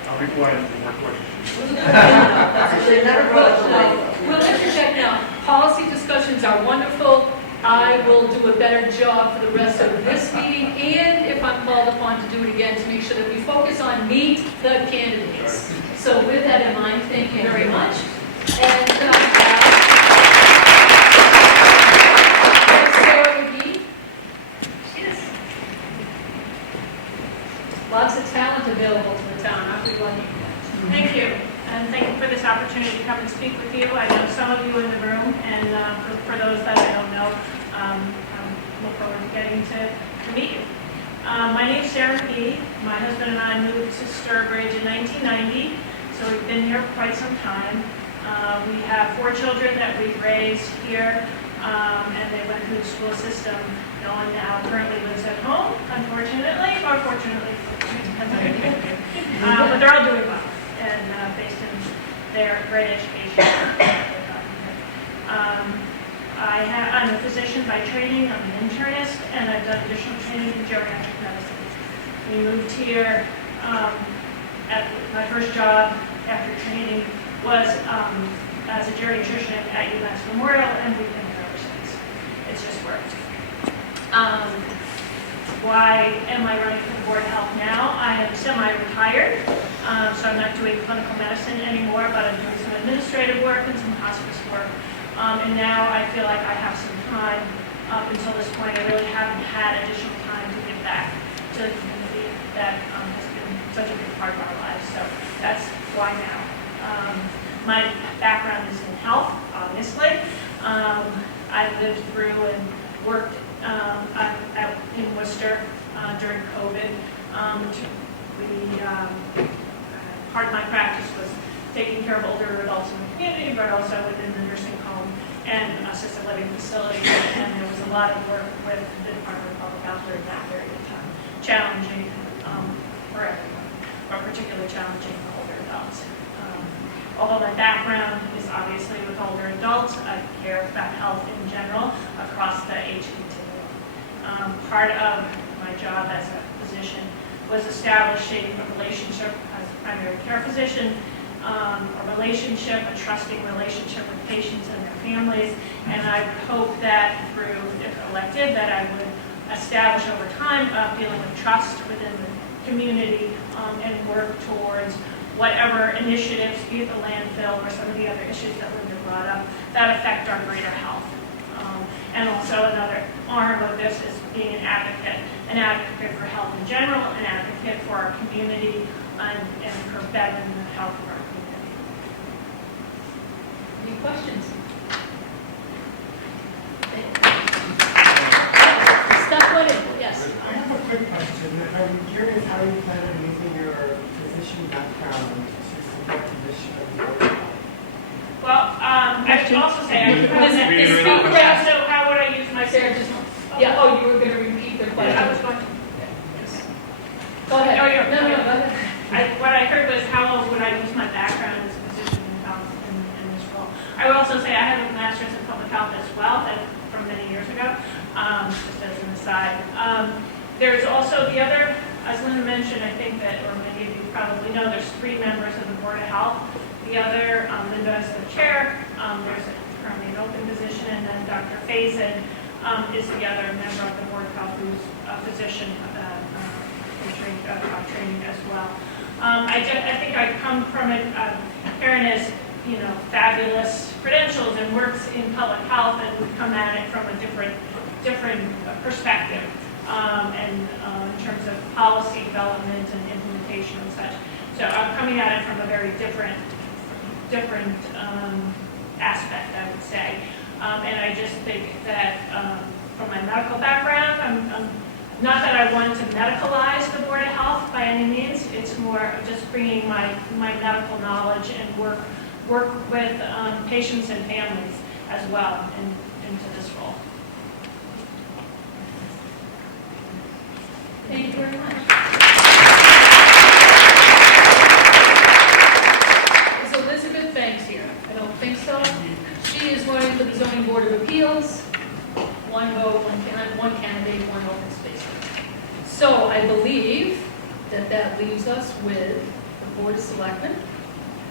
I'll be quiet for more questions. Actually, never brought up the light. We'll interject now. Policy discussions are wonderful. I will do a better job for the rest of this meeting, and if I'm called upon to do it again, to make sure that we focus on meet the candidates. So with that in mind, thank you very much. And can I have Sarah McGee? Yes. Lots of talent available to the town, aren't we lucky? Thank you, and thank you for this opportunity to come and speak with you. I know some of you in the room, and for those that I don't know, I look forward to getting to meet you. My name's Sarah McGee. My husband and I moved to Sturbridge in 1990, so we've been here quite some time. We have 4 children that we've raised here, and they went through the school system. No one now currently lives at home, unfortunately, or fortunately, but they're all doing well and based in their great education. I'm a physician by training. I'm an internist, and I've done additional training in geriatric medicine. We moved here at my first job after training was as a geriatrician at UMass Memorial, and we've been here ever since. It's just worked. Why am I running for the Board of Health now? I am semi-retired, so I'm not doing clinical medicine anymore, but I'm doing some administrative work and some hospice work. And now I feel like I have some time. Up until this point, I really haven't had additional time to give back to the community that has been such a big part of our lives. So that's why now. My background is in health, obviously. I lived through and worked out in Worcester during COVID. Part of my practice was taking care of older adults in the community, but also within the nursing home and assisted living facilities. And there was a lot of work with the Department of Public Health during that period of time. Challenging for everyone, but particularly challenging for older adults. Although my background is obviously with older adults, I care about health in general across the age continuum. Part of my job as a physician was establishing a relationship as a primary care physician, a trusting relationship with patients and their families, and I hope that through, if elected, that I would establish over time a feeling of trust within the community and work towards whatever initiatives, be it the landfill or some of the other issues that Linda brought up, that affect our greater health. And also another arm of this is being an advocate for health in general, an advocate for our community, and for bettering the health of our community. Any questions? Step 1, yes. I have a quick question. I'm curious how you plan on using your physician background to support the mission of the board. Well, I should also say, so how would I use my Sarah, yeah, oh, you were going to repeat the question. I was going to. Go ahead. Oh, yeah. No, go ahead. What I heard was how would I use my background as a physician in health in this role. I would also say I have a master's in public health as well, from many years ago, just as an aside. There's also the other, as Linda mentioned, I think that, or many of you probably know, there's 3 members of the Board of Health. The the other. Linda is the chair. There's currently an open position, and then Dr. Faison is the other member of the Board of Health who's a physician training as well. I think I come from it. Karen has, fabulous credentials and works in public health, and would come at it from a different perspective, and in terms of policy development and implementation and such. So I'm coming at it from a very different aspect, I would say. And I just think that from my medical background, I'm not that I want to medicalize the Board of Health by any means. It's more just bringing my medical knowledge and work with patients and families as well into this role. Thank you very much. Is Elizabeth Banks here? I don't think so. She is running for the Zoning Board of Appeals. One vote, one candidate, one open space. So I believe that leaves us with the Board of Selectmen.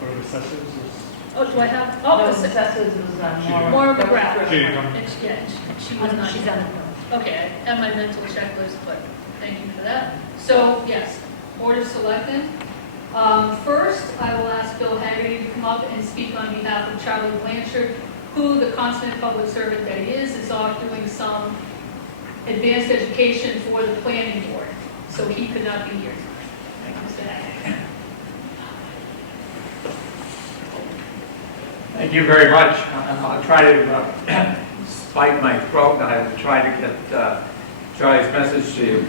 Board of Assessors is... Oh, do I have? No, Oh, assessors was Maura McGrath. She She was not. She's on it. Okay, I have my mental checklist, but thank you for that. So, yes, Board of Selectmen. First, I will ask Bill Haggerty to come up and speak on behalf of Charlie Blanchard, who, the consummate public servant that he is off doing some advanced education for the planning board. So he could not be here. Thank you, Mr. Haggerty. Thank you very much. I'll try to spike my throat. I will try to get Charlie's message to you.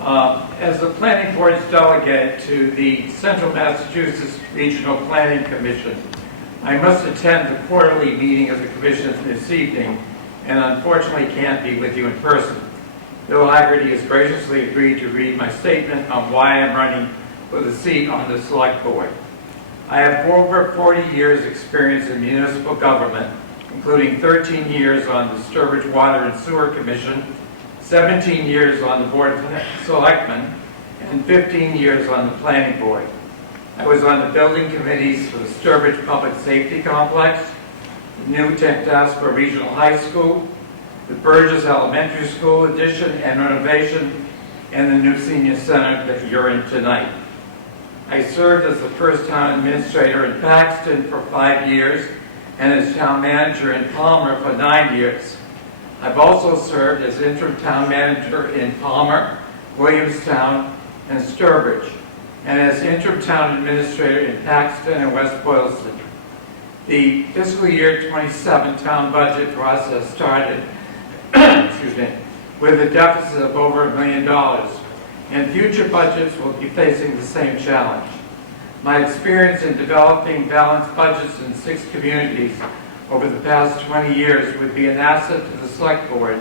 As the Planning Board's delegate to the Central Massachusetts Regional Planning Commission, I must attend the quarterly meeting of the Commission this evening, and unfortunately can't be with you in person. Bill Haggerty has graciously agreed to read my statement on why I'm running for the seat on the Select Board. I have over 40 years' experience in municipal government, including 13 years on the Sturbridge Water and Sewer Commission, 17 years on the Board of Selectmen, and 15 years on the Planning Board. I was on the building committees for the Sturbridge Public Safety Complex, the new Tantascwa Regional High School, the Burgess Elementary School addition and renovation, and the new senior center that you're in tonight. I served as the first town administrator in Paxton for 5 years and as town manager in Palmer for 9 years. I've also served as interim town manager in Palmer, Williamstown, and Sturbridge, and as interim town administrator in Paxton and West Boylston. The fiscal year 27 town budget process started with a deficit of over $1 million, and future budgets will be facing the same challenge. My experience in developing balanced budgets in 6 communities over the past 20 years would be an asset to the Select Board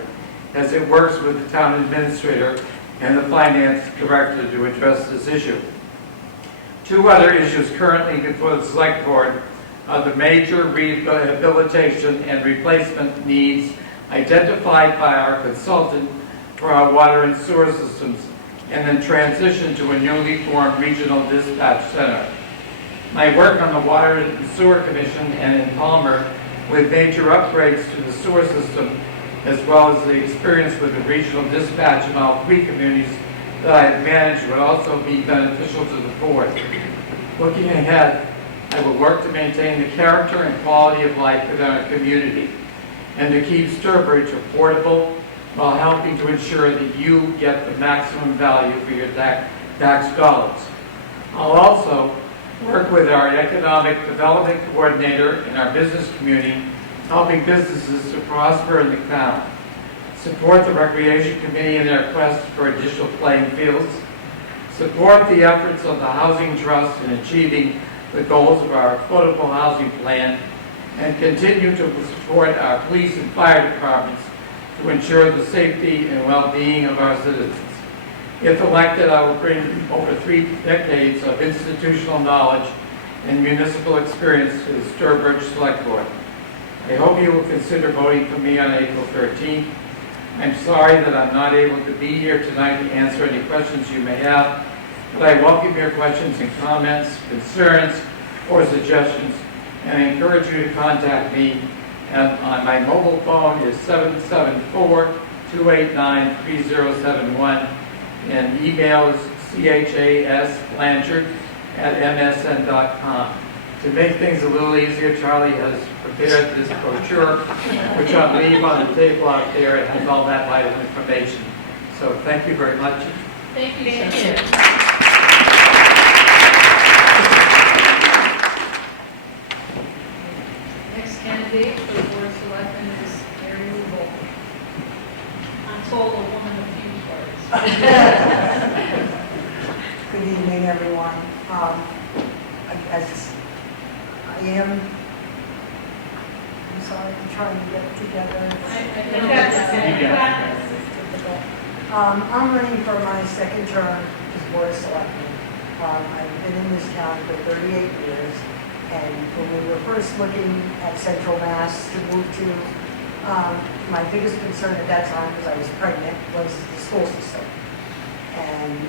as it works with the town administrator and the finance director to address this issue. 2 other issues currently before the Select Board are the major rehabilitation and replacement needs identified by our consultant for our water and sewer systems, and then transition to a newly formed regional dispatch center. My work on the Water and Sewer Commission and in Palmer with major upgrades to the sewer system, as well as the experience with the regional dispatch in all 3 communities that I have managed, would also be beneficial to the board. Looking ahead, I will work to maintain the character and quality of life within our community and to keep Sturbridge affordable while helping to ensure that you get the maximum value for your tax dollars. I'll also work with our economic development coordinator in our business community, helping businesses to prosper in the town, support the recreation committee in their quest for additional playing fields, support the efforts of the Housing Trust in achieving the goals of our affordable housing plan, and continue to support our police and fire departments to ensure the safety and well-being of our citizens. If elected, I will bring over 3 decades of institutional knowledge and municipal experience to the Sturbridge Select Board. I hope you will consider voting for me on April 13th. I'm sorry that I'm not able to be here tonight to answer any questions you may have, but I welcome your questions and comments, concerns, or suggestions, and I encourage you to contact me. And on my mobile phone is 774-289-3071, and email is chasblanchard@msn.com. To make things a little easier, Charlie has prepared this brochure, which I'll leave on the table out there. It has all that vital information. So thank you very much. Thank you. Thank you. Next candidate for the Board of Selectmen is Mary Lou Ball. I'm told a woman of few words. Good evening, everyone. I'm sorry, I'm trying to get it together. I'm running for my second term as Board of Selectmen. I've been in this town for 38 years, and when we were first looking at Central Mass to move to, my biggest concern at that time, because I was pregnant, was the school system. And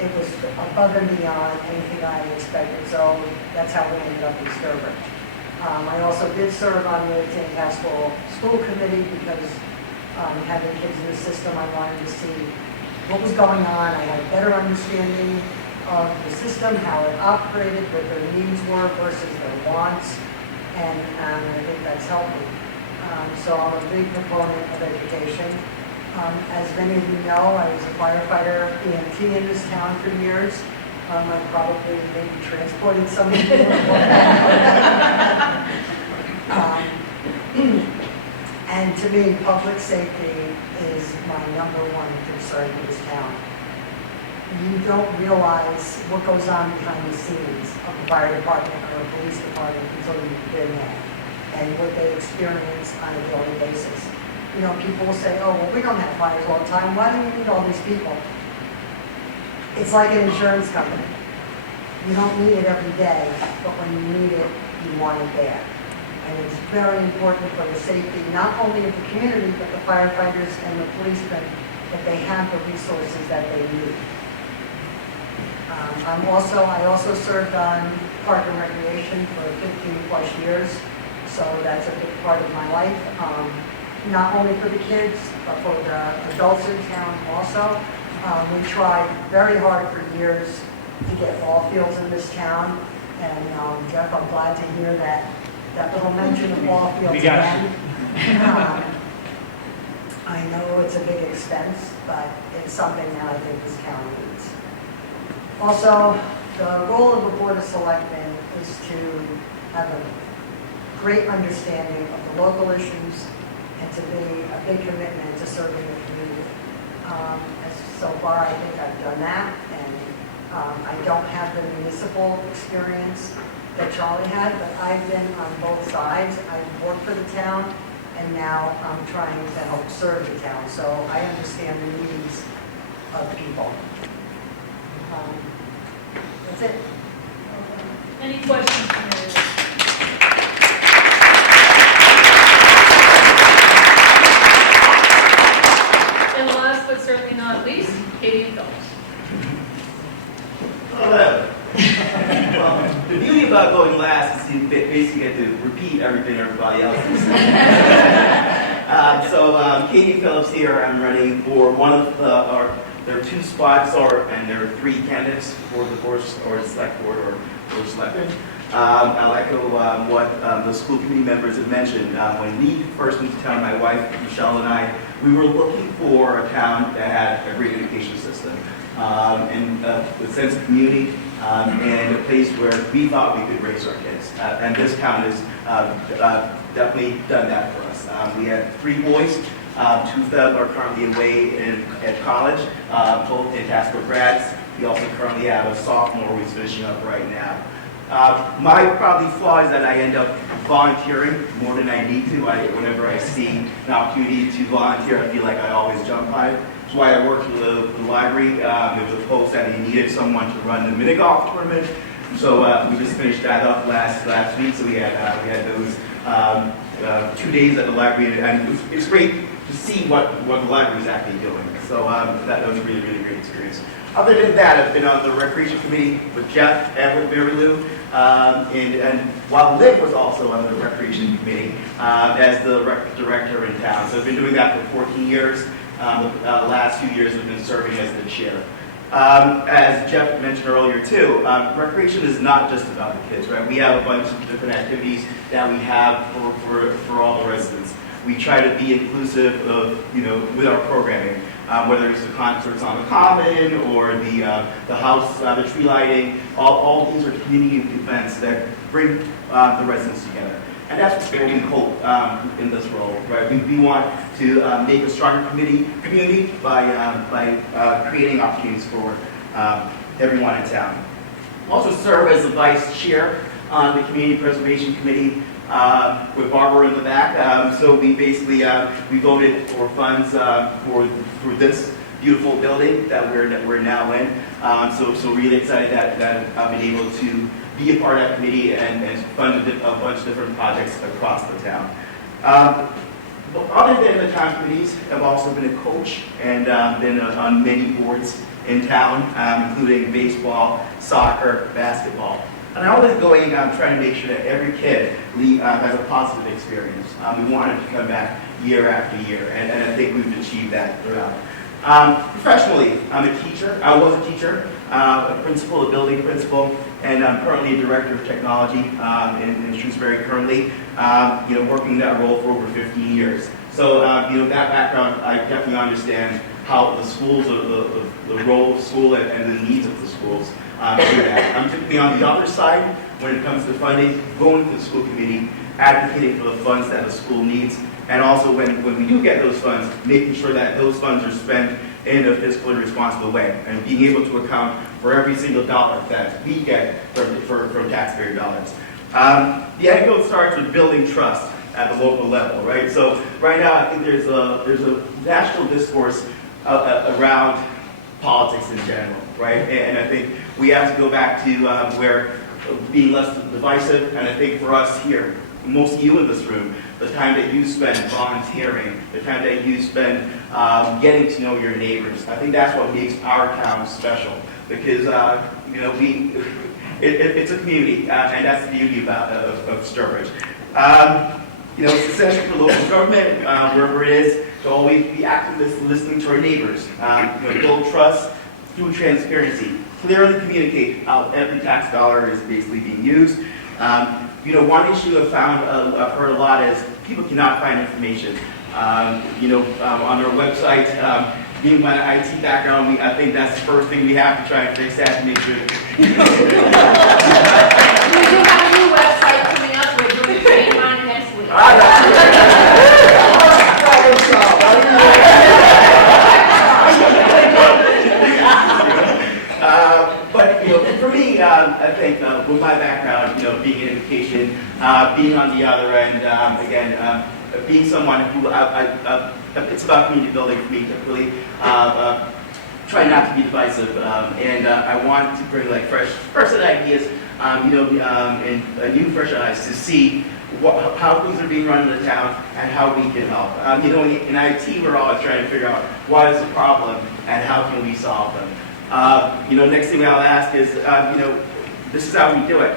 it was above and beyond anything I expected, so that's how we ended up in Sturbridge. I also did serve on the Tantascwa School Committee because having kids in the system, I wanted to see what was going on. I had a better understanding of the system, how it operated, what their needs were versus their wants, and I think that's helped me. So I'm a big proponent of education. As many of you know, I was a firefighter EMT in this town for years. I probably maybe transported some of you. And to me, public safety is my #1 concern in this town. You don't realize what goes on behind the scenes of a fire department or a police department until you've been there and what they experience on a daily basis. You know, people will say, oh, well, we don't have fires all the time. Why do you need all these people? It's like an insurance company. You don't need it every day, but when you need it, you want it there. And it's very important for the safety, not only of the community, but the firefighters and the policemen, that they have the resources that they need. I also served on Park and Recreation for 15 plus years, so that's a big part of my life. Not only for the kids, but for the adults in town also. We tried very hard for years to get ball fields in this town, and Jeff, I'm glad to hear that little mention of ball fields again. I know it's a big expense, but it's something that I think this town needs. Also, the role of the Board of Selectmen is to have a great understanding of the local issues and to be a big commitment to serving the community. So far, I think I've done that, and I don't have the municipal experience that Charlie had, but I've been on both sides. I've worked for the town, and now I'm trying to help serve the town, so I understand the needs of people. That's it. Any questions from anyone? And last but certainly not least, Katie Phillips. Hello. The beauty about going last is you basically get to repeat everything everybody else is saying. Katie Phillips here. I'm running for one of there are 2 spots, and there are 3 candidates for the board or select board or board selected. I'll echo what the school committee members have mentioned. When we first moved to town, my wife Michelle and I, we were looking for a town that had a great education system and a sense of community and a place where we thought we could raise our kids. And this town has definitely done that for us. We had 3 boys. 2 of them are currently away at college, both Tantascwa grads. We also currently have a sophomore who's finishing up right now. My probably flaw is that I end up volunteering more than I need to. Whenever I see an opportunity to volunteer, I feel like I always jump on it. That's why I worked with the library. There was a post that they needed someone to run the mini golf tournament. So we just finished that up last week. So we had those 2 days at the library, and it's great to see what the library is actually doing. So that was a really, really great experience. Other than that, I've been on the recreation committee with Jeff and with Mary Lou. And while Lynn was also on the recreation committee as the rec director in town. So I've been doing that for 14 years. The last few years I've been serving as the chair. As Jeff mentioned earlier too, recreation is not just about the kids, right? We have a bunch of different activities that we have for all the residents. We try to be inclusive of, with our programming, whether it's the concerts on the common or the house, the tree lighting. All these are community events that bring the residents together. And that's what we hope in this role, right? We want to make a stronger community by creating opportunities for everyone in town. Also serve as the vice chair on the Community Preservation Committee with Barbara in the back. So we basically we voted for funds for this beautiful building that we're now in. So really excited that I've been able to be a part of that committee and fund a bunch of different projects across the town. But other than the town committees, I've also been a coach and been on many boards in town, including baseball, soccer, basketball. And I always going trying to make sure that every kid has a positive experience. We want them to come back year after year, and I think we've achieved that throughout. Professionally, I'm a teacher. I was a teacher, a principal, a building principal, and I'm currently a director of technology in Shrewsbury currently, working that role for over 15 years. So, that background, I definitely understand how the schools, the role of school and the needs of the schools do that. I'm typically on the other side when it comes to funding, going to the school committee, advocating for the funds that the school needs, and also when we do get those funds, making sure that those funds are spent in a fiscally responsible way, and being able to account for every single dollar that we get from taxpayer dollars. The end goal starts with building trust at the local level, right? So right now, I think there's a national discourse around politics in general, right? And I think we have to go back to where being less divisive, and I think for us here, most of you in this room, the time that you spend volunteering, the time that you spend getting to know your neighbors, I think that's what makes our town special. Because it's a community, and that's the beauty of Sturbridge. It's essential for local government, wherever it is, to always be active listening to our neighbors. Build trust through transparency. Clearly communicate how every tax dollar is basically being used. One issue I've heard a lot is people cannot find information. On our website, being my IT background, I think that's the first thing we have to try and fix that to make sure. We do have a new website coming up. We're doing training on it next week. But for me, I think with my background, being in education, being on the other end, again, being someone who it's about community building for me typically. Try not to be divisive, and I want to bring like fresh ideas, and new fresh eyes to see how things are being run in the town and how we can help. In IT, we're always trying to figure out what is the problem and how can we solve them. Next thing I'll ask is, this is how we do it.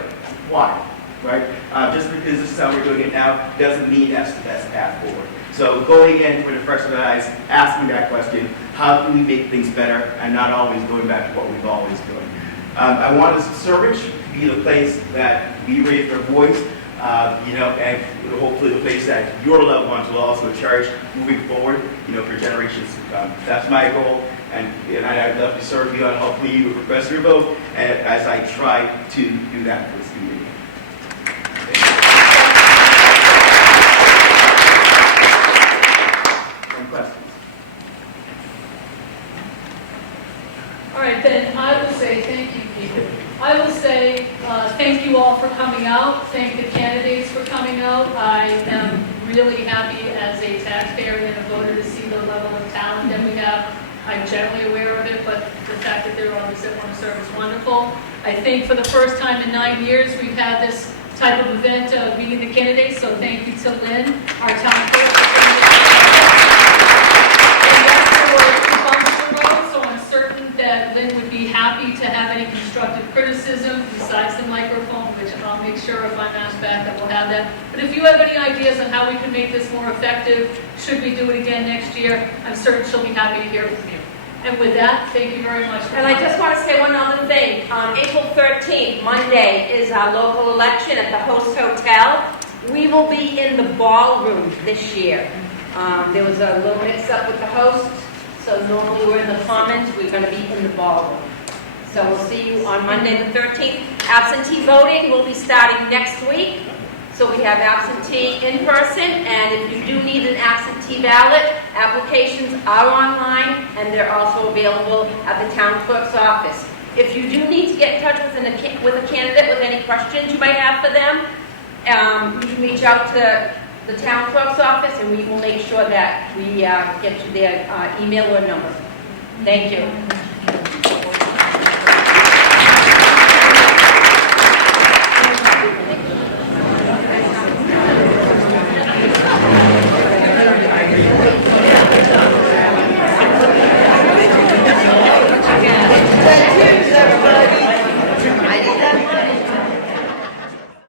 Why? Right? Just because this is how we're doing it now doesn't mean that's the best path forward. So going in with a fresh set of eyes, asking that question, how can we make things better and not always going back to what we've always done. I want Sturbridge to be the place that we raise our voice, and hopefully the place that your loved ones will also cherish moving forward, for generations to come. That's my goal, and I'd love to serve you and hopefully you will request your vote as I try to do that for this community. All right, then I will say thank you, people. I will say thank you all for coming out. Thank the candidates for coming out. I am really happy as a taxpayer and a voter to see the level of talent that we have. I'm generally aware of it, but the fact that there are others that want to serve is wonderful. I think for the first time in 9 years, we've had this type of event meeting the candidates, so thank you to Lynn, our town clerk. And yes, there were bumps in the road, so I'm certain that Lynn would be criticism besides the microphone, which I'll make sure if I'm asked back that we'll have that. But if you have any ideas on how we can make this more effective, should we do it again next year, I'm certain she'll be happy to hear from you. And with that, thank you very much. And I just want to say one other thing. April 13th, Monday, is our local election at the Host Hotel. We will be in the ballroom this year. There was a little mix-up with the host, so normally we're in the Commons. We're going to be in the ballroom. So we'll see you on Monday the 13th. Absentee voting will be starting next week. So we have absentee in person, and if you do need an absentee ballot, applications are online, and they're also available at the town clerk's office. If you do need to get in touch with a candidate with any questions you might have for them, you can reach out to the town clerk's office, and we will make sure that we get you their email or number. Thank you.